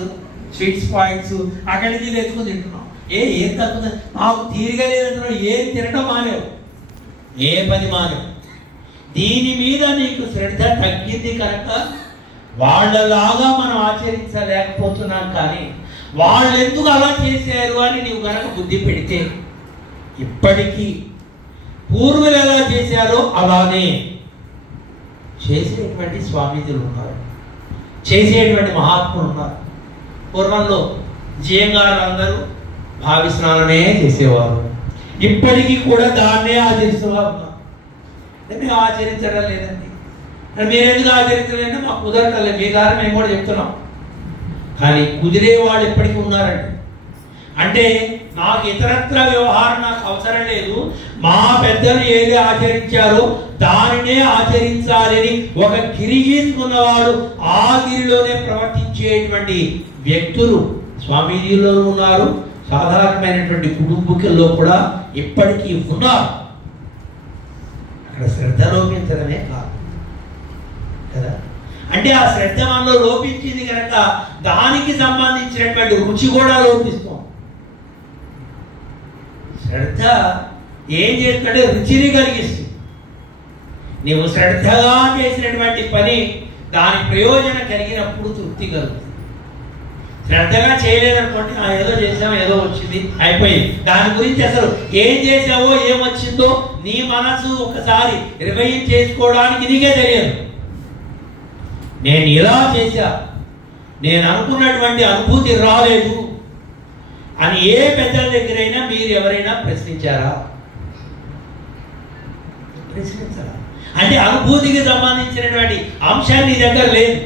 స్వీట్స్ పాయింట్స్, అక్కడి నుంచి తెచ్చుకుని తింటున్నాం. ఏం తక్కువ మాకు తీరిగా లేదంటున్నాం. ఏం తినటం మానేవు, ఏ పని మానేవు. దీని మీద నీకు శ్రద్ధ తగ్గింది కనుక వాళ్ళలాగా మనం ఆచరించలేకపోతున్నాం. కానీ వాళ్ళు ఎందుకు అలా చేశారు అని నీవు కనుక బుద్ధి పెడితే ఇప్పటికీ పూర్వులు ఎలా చేశారో అలానే చేసేటువంటి స్వామీజీలు ఉన్నారు, చేసేటువంటి మహాత్ములు ఉన్నారు. పూర్వంలో జీఎంగారు అందరూ భావి స్నానమే చేసేవారు, ఇప్పటికీ కూడా దాన్నే ఆచరిస్తున్నారు. మేము ఆచరించడం లేదండి, మీరు ఎందుకు ఆచరించలేదంటే మాకు కుదరటలేదు, మీ ద్వారా మేము కూడా చెప్తున్నాం. కానీ కుదిరే వాళ్ళు ఎప్పటికీ ఉన్నారండి. అంటే నాకు ఇతరత్ర వ్యవహారం నాకు అవసరం లేదు, మా పెద్దలు ఏది ఆచరించారో దానినే ఆచరించాలని ఒక గిరి గీసుకున్నవాడు ఆ గిరిలోనే ప్రవర్తించేటువంటి వ్యక్తులు స్వామీజీలో ఉన్నారు, సాధారణమైనటువంటి కుటుంబీకుల్లో కూడా ఇప్పటికీ ఉన్నారు. అక్కడ శ్రద్ధ లోపించడమే కాదు కదా. అంటే ఆ శ్రద్ధ మనలో లోపించింది కనుక దానికి సంబంధించినటువంటి రుచి కూడా లోపిస్తాం. శ్రద్ధ ఏం చేస్తుంటే రుచిని కలిగిస్తుంది. నీవు శ్రద్ధగా చేసినటువంటి పని దాని ప్రయోజనం కలిగినప్పుడు తృప్తి కలుగుతుంది. శ్రద్ధగా చేయలేదనుకోండి, ఏదో చేసామో ఏదో వచ్చింది అయిపోయింది, దాని గురించి అసలు ఏం చేసావో ఏమొచ్చిందో నీ మనసు ఒకసారి రివైజ్ చేసుకోవడానికి నీకే తెలియదు. నేను ఇలా చేశా, నేను అనుకున్నటువంటి అనుభూతి రాలేదు అని ఏ పెద్దల దగ్గరైనా మీరు ఎవరైనా ప్రశ్నించారా? ప్రశ్నించారా? అంటే అనుభూతికి సంబంధించినటువంటి అంశాన్ని నీ దగ్గర లేదు.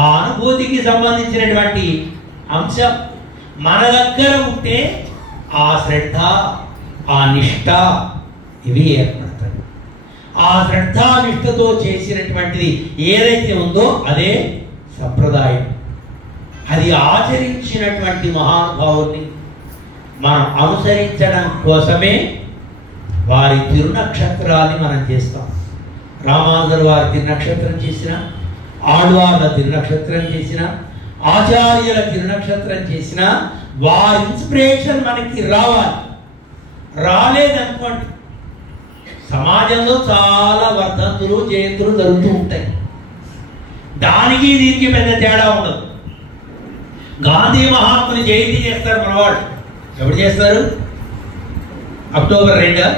ఆ అనుభూతికి సంబంధించినటువంటి అంశం మన దగ్గర ఉంటే ఆ శ్రద్ధ, ఆ నిష్ఠ ఇవి ఏర్పడతాయి. ఆ శ్రద్ధా నిష్ఠతో చేసినటువంటిది ఏదైతే ఉందో అదే సంప్రదాయం. అది ఆచరించినటువంటి మహానుభావుల్ని మనం అనుసరించడం కోసమే వారి తిరునక్షత్రాన్ని మనం చేస్తాం. రామానుజుల వారి తిరునక్షత్రం చేసిన, ఆళ్వార్ల తిరునక్షత్రం చేసిన, ఆచార్యుల తిరునక్షత్రం చేసిన వారి ఇన్స్పిరేషన్ మనకి రావాలి. రాలేదనుకోండి, సమాజంలో చాలా వర్ధంతులు జయంతులు జరుగుతూ ఉంటాయి. దానికి దీనికి పెద్ద తేడా ఉండదు. గాంధీ మహాత్ముని జయంతి చేస్తారు మనవాడు. ఎప్పుడు చేస్తారు? అక్టోబర్ 2.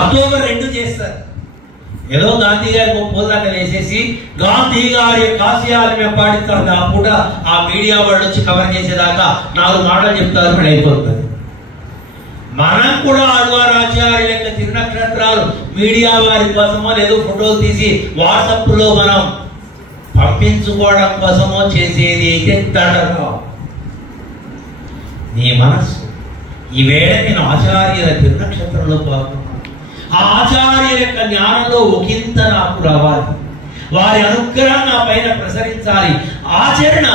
అక్టోబర్ 2 చేస్తారు. ఏదో గాంధీ గారి పోదాక వేసేసి గాంధీ గారి యొక్క ఆశయాలు మేము పాటిస్తాం. ఆ పూట ఆ మీడియా వాళ్ళు వచ్చి కవర్ చేసేదాకా 4 మాటలు చెప్తారు, మరి అయిపోతుంది. మనం కూడా ఆళ్వార్ ఆచార్యుల యొక్క తిరునక్షత్రాలు మీడియా వారి కోసమో లేదో ఫోటోలు తీసి వాట్సాప్లో మనం పంపించుకోవడం కోసమో చేసేది అయితే దండగా. నీ మనస్సు ఈవేళ నేను ఆచార్యుల తిరునక్షత్రంలో పాల్గొన్నాను. ఆ ఆచార్యుల యొక్క జ్ఞానంలో ఒకంత నాకు రావాలి, వారి అనుగ్రహం నా పైన ప్రసరించాలి. ఆచరణ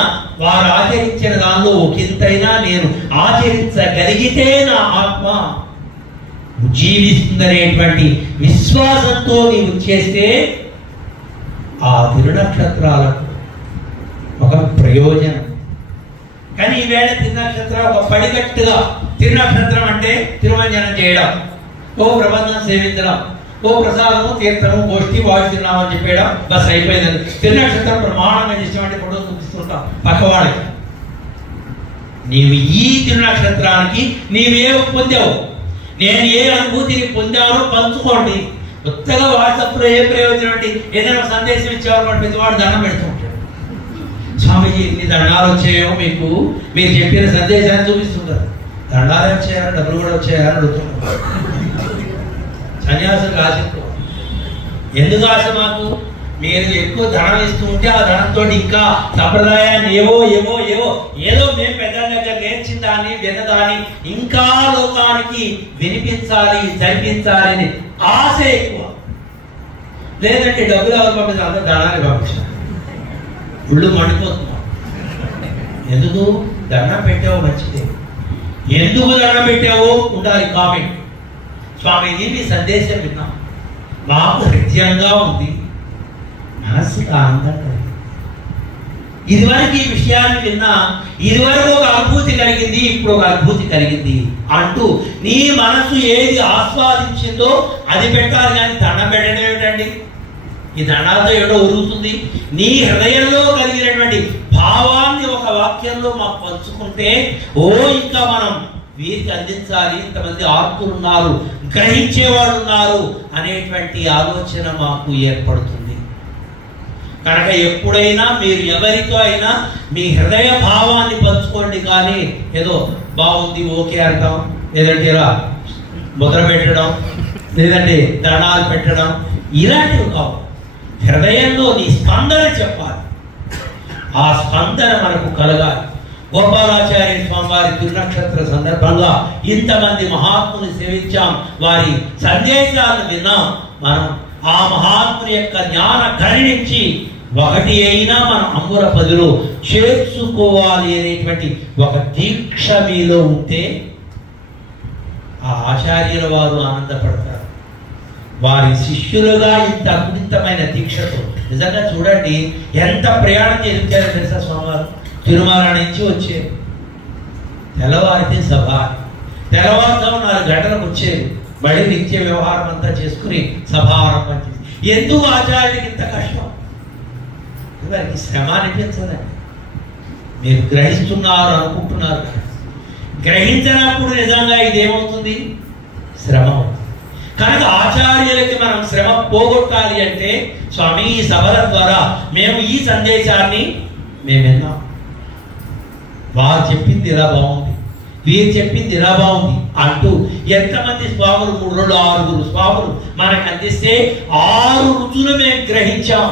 వారు ఆచరించిన దానిలో ఒకంతైనా నేను ఆచరించగలిగితే నా ఆత్మ జీవిస్తుందనేటువంటి విశ్వాసంతో నీవు చేస్తే ఆ తిరునక్షత్రాలకు ఒక ప్రయోజనం. కానీ ఈవేళ తిరునక్షత్రం ఒక పడిగట్టుగా, తిరునక్షత్రం అంటే తిరుమంజనం చేయడం, ఓ ప్రబంధం సేవించడం, ఓ ప్రసాదము తీర్థము గోష్ఠి వాడుతున్నాం అని చెప్పేయడం, బస్ అయిపోయిందని. తిరునక్షత్రం ప్రమాణంగా చేసేవాడి ఫోటో చూపిస్తుంటాం పక్కవాడికి. నీవు ఈ తిరునక్షత్రానికి నీవే పొందావు, నేను ఏ అనుభూతిని పొందానో పంచుకోండి. కొత్తగా వాట్సాప్లో ఏ ప్రయోజనం అంటే ఏదైనా సందేశం ఇచ్చేవాడు ప్రతివాడు దండం పెడుతూ ఉంటాడు. స్వామీజీ ఇన్ని దండాలు వచ్చాయో మీకు, మీరు చెప్పిన సందేశాన్ని చూపిస్తుంటారు. దండాలు వచ్చాయా, డబ్బులు కూడా వచ్చాయా అని అడుగుతున్నారు. సన్యాసులకు ఆశ ఎక్కువ. ఎందుకు ఆశ మాకు? మీరు ఎక్కువ ధనం ఇస్తూ ఉంటే ఆ ధనంతో ఇంకా సంప్రదాయాన్ని ఏవో ఏదో మేము పెద్దల దగ్గర నేర్చిన దాన్ని విన్నదాన్ని ఇంకా లోకానికి వినిపించాలి, జరిపించాలి అని ఆశ ఎక్కువ. లేదంటే డబ్బులు ఎవరు పంపిస్తారు? అంతా ధనాన్ని పంపించారు. ఒళ్ళు మండిపోతున్నాం. ఎందుకు దండం పెట్టావో మంచిదే, ఎందుకు దండం పెట్టావో ఉండాలి కామెంట్. స్వామీజీ మీ సందేశం విన్నాం, మాకు హృదయంగా ఉంది, మనస్సుకు ఆనందం కలిగింది. ఇదివరకు ఈ విషయాన్ని విన్నా, ఇదివరకు ఒక అనుభూతి కలిగింది, ఇప్పుడు ఒక అనుభూతి కలిగింది అంటూ నీ మనసు ఏది ఆస్వాదించిందో అది పెట్టాలి, కానీ దండం పెట్టడం ఏమిటండి? ఈ దండాలతో ఏడో ఉరుగుతుంది. నీ హృదయంలో కలిగినటువంటి భావాన్ని ఒక వాక్యంలో మాకు పంచుకుంటే, ఓ ఇంకా మనం వీరికి అందించాలి, ఇంతమంది ఆర్తులు ఉన్నారు, గ్రహించేవాళ్ళు ఉన్నారు అనేటువంటి ఆలోచన మాకు ఏర్పడుతుంది. కనుక ఎప్పుడైనా మీరు ఎవరితో అయినా మీ హృదయ భావాన్ని పంచుకోండి, కానీ ఏదో బాగుంది ఓకే అంటాం, లేదంటే ఇలా ముద్ర పెట్టడం, లేదంటే దండాలు పెట్టడం, ఇలాంటివి కావు. హృదయంలో నీ స్పందన చెప్పాలి, ఆ స్పందన మనకు కలగాలి. గోపాలాచార్య స్వామి వారి తిరునక్షత్ర సందర్భంగా ఇంతమంది మహాత్ముని సేవించాం, వారి సందేశాలను విన్నాం. మనం ఆ మహాత్ముని యొక్క జ్ఞాన గని నుంచి ఒకటి అయినా మన అంబుర పదిలో చేర్చుకోవాలి అనేటువంటి ఒక దీక్ష మీలో ఉంటే ఆ ఆచార్యుల వారు ఆనందపడతారు. వారి శిష్యులుగా ఇంత అద్భుతమైన దీక్షతో నిజంగా చూడండి, ఎంత ప్రయాణం చేయించారో తెలుసా స్వామివారు. తిరుమల నుంచి వచ్చేది, తెల్లవారితే సభ, తెల్లవారుజాము 4 గంటలకు వచ్చేది, మళ్ళీ నిత్య వ్యవహారం అంతా చేసుకుని సభ ఆరంభం చేసి. ఎందుకు ఆచార్యుడికి ఇంత కష్టం? వారికి శ్రమ అనిపించదండి. మీరు గ్రహిస్తున్నారు అనుకుంటున్నారు, గ్రహించినప్పుడు నిజంగా ఇదేమవుతుంది? శ్రమ అవుతుంది. కనుక ఆచార్యులకి మనం శ్రమ పోగొట్టాలి అంటే, స్వామి ఈ సభల ద్వారా మేము ఈ సందేశాన్ని మేము విన్నాం, వారు చెప్పింది ఇలా బాగుంది, వీరు చెప్పింది ఇలా బాగుంది అంటూ ఎంతమంది స్వాములు, 3 6 స్వాములు మనకు అందిస్తే 6 రుచులు మేము గ్రహించాం.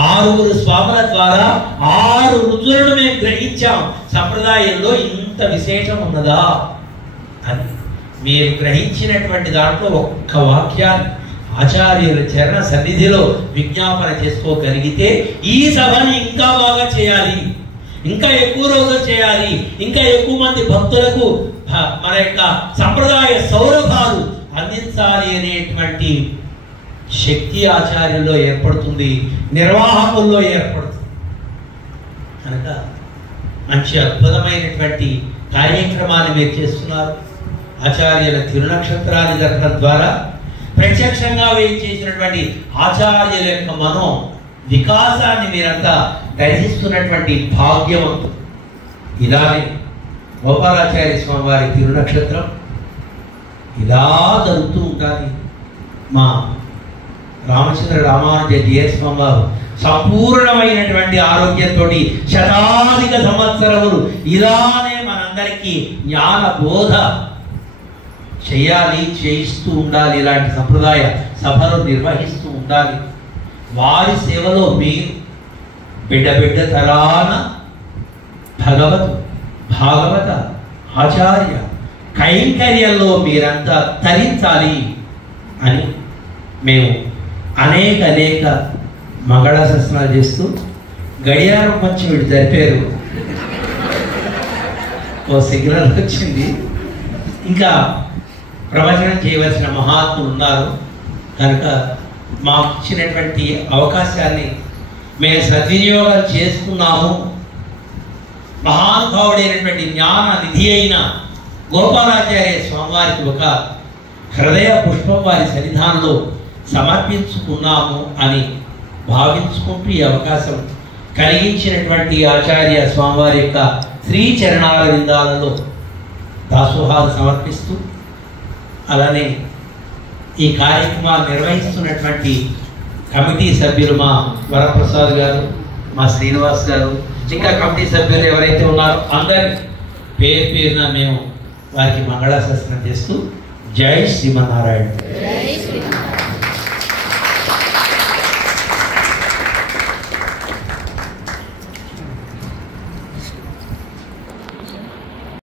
6 స్వాముల ద్వారా 6 రుచులను మేము గ్రహించాం. సంప్రదాయంలో ఇంత విశేషం ఉన్నదా అని మీరు గ్రహించినటువంటి దాంట్లో ఒక్క వాక్యాన్ని ఆచార్యుల చరణ సన్నిధిలో విజ్ఞాపన చేసుకోగలిగితే ఈ సభని ఇంకా బాగా చేయాలి, ఇంకా ఎక్కువ రోజులు చేయాలి, ఇంకా ఎక్కువ మంది భక్తులకు మన యొక్క సంప్రదాయ సౌరభాలు అందించాలి అనేటువంటి శక్తి ఆచార్యుల్లో ఏర్పడుతుంది, నిర్వాహకుల్లో ఏర్పడుతుంది. కనుక మంచి అద్భుతమైనటువంటి కార్యక్రమాన్ని మీరు చేస్తున్నారు. ఆచార్యుల తిరునక్షత్రాన్ని జరగడం ద్వారా ప్రత్యక్షంగా చేసినటువంటి ఆచార్యుల యొక్క మనో వికాసాన్ని మీరంతా గ్రహిస్తున్నటువంటి భాగ్యవంతులు. ఇలానే గోపాలాచార్య స్వామి వారి తిరునక్షత్రం ఇలా జరుగుతూ ఉంటుంది. మా రామచంద్ర రామానుజ జిఎస్ స్వామి వారు సంపూర్ణమైనటువంటి ఆరోగ్యంతో శతాధిక సంవత్సరములు ఇలానే మనందరికీ జ్ఞాన బోధ చేయాలి, చేయిస్తూ ఉండాలి, ఇలాంటి సంప్రదాయ సభలు నిర్వహిస్తూ ఉండాలి. వారి సేవలో మీరు బిడ్డ తరాన భాగవత ఆచార్య కైంకర్యంలో మీరంతా తరించాలి అని మేము అనేక మంగళాశాసనాలు చేస్తూ గడియారం వచ్చి వీడు జరిపారు. ఓ సిగ్నల్ వచ్చింది. ఇంకా ప్రవచనం చేయవలసిన మహాత్ములు ఉన్నారు. కనుక మాకు ఇచ్చినటువంటి అవకాశాన్ని మేము సద్వినియోగం చేసుకున్నాము. మహానుభావుడైనటువంటి జ్ఞాన నిధి అయిన గోపాలాచార్య స్వామివారికి ఒక హృదయ పుష్పం వారి సన్నిధానంలో సమర్పించుకున్నాము అని భావించుకుంటూ ఈ అవకాశం కలిగించినటువంటి ఆచార్య స్వామివారి యొక్క శ్రీచరణాల విందాలలో దాసోహాలు సమర్పిస్తూ, అలానే ఈ కార్యక్రమాలు నిర్వహిస్తున్నటువంటి కమిటీ సభ్యులు మా వరప్రసాద్ గారు, మా శ్రీనివాస్ గారు, ఇంకా కమిటీ సభ్యులు ఎవరైతే ఉన్నారో అందరి పేరున మేము వారికి మంగళాశాసనం చేస్తూ జై శ్రీమన్నారాయణ.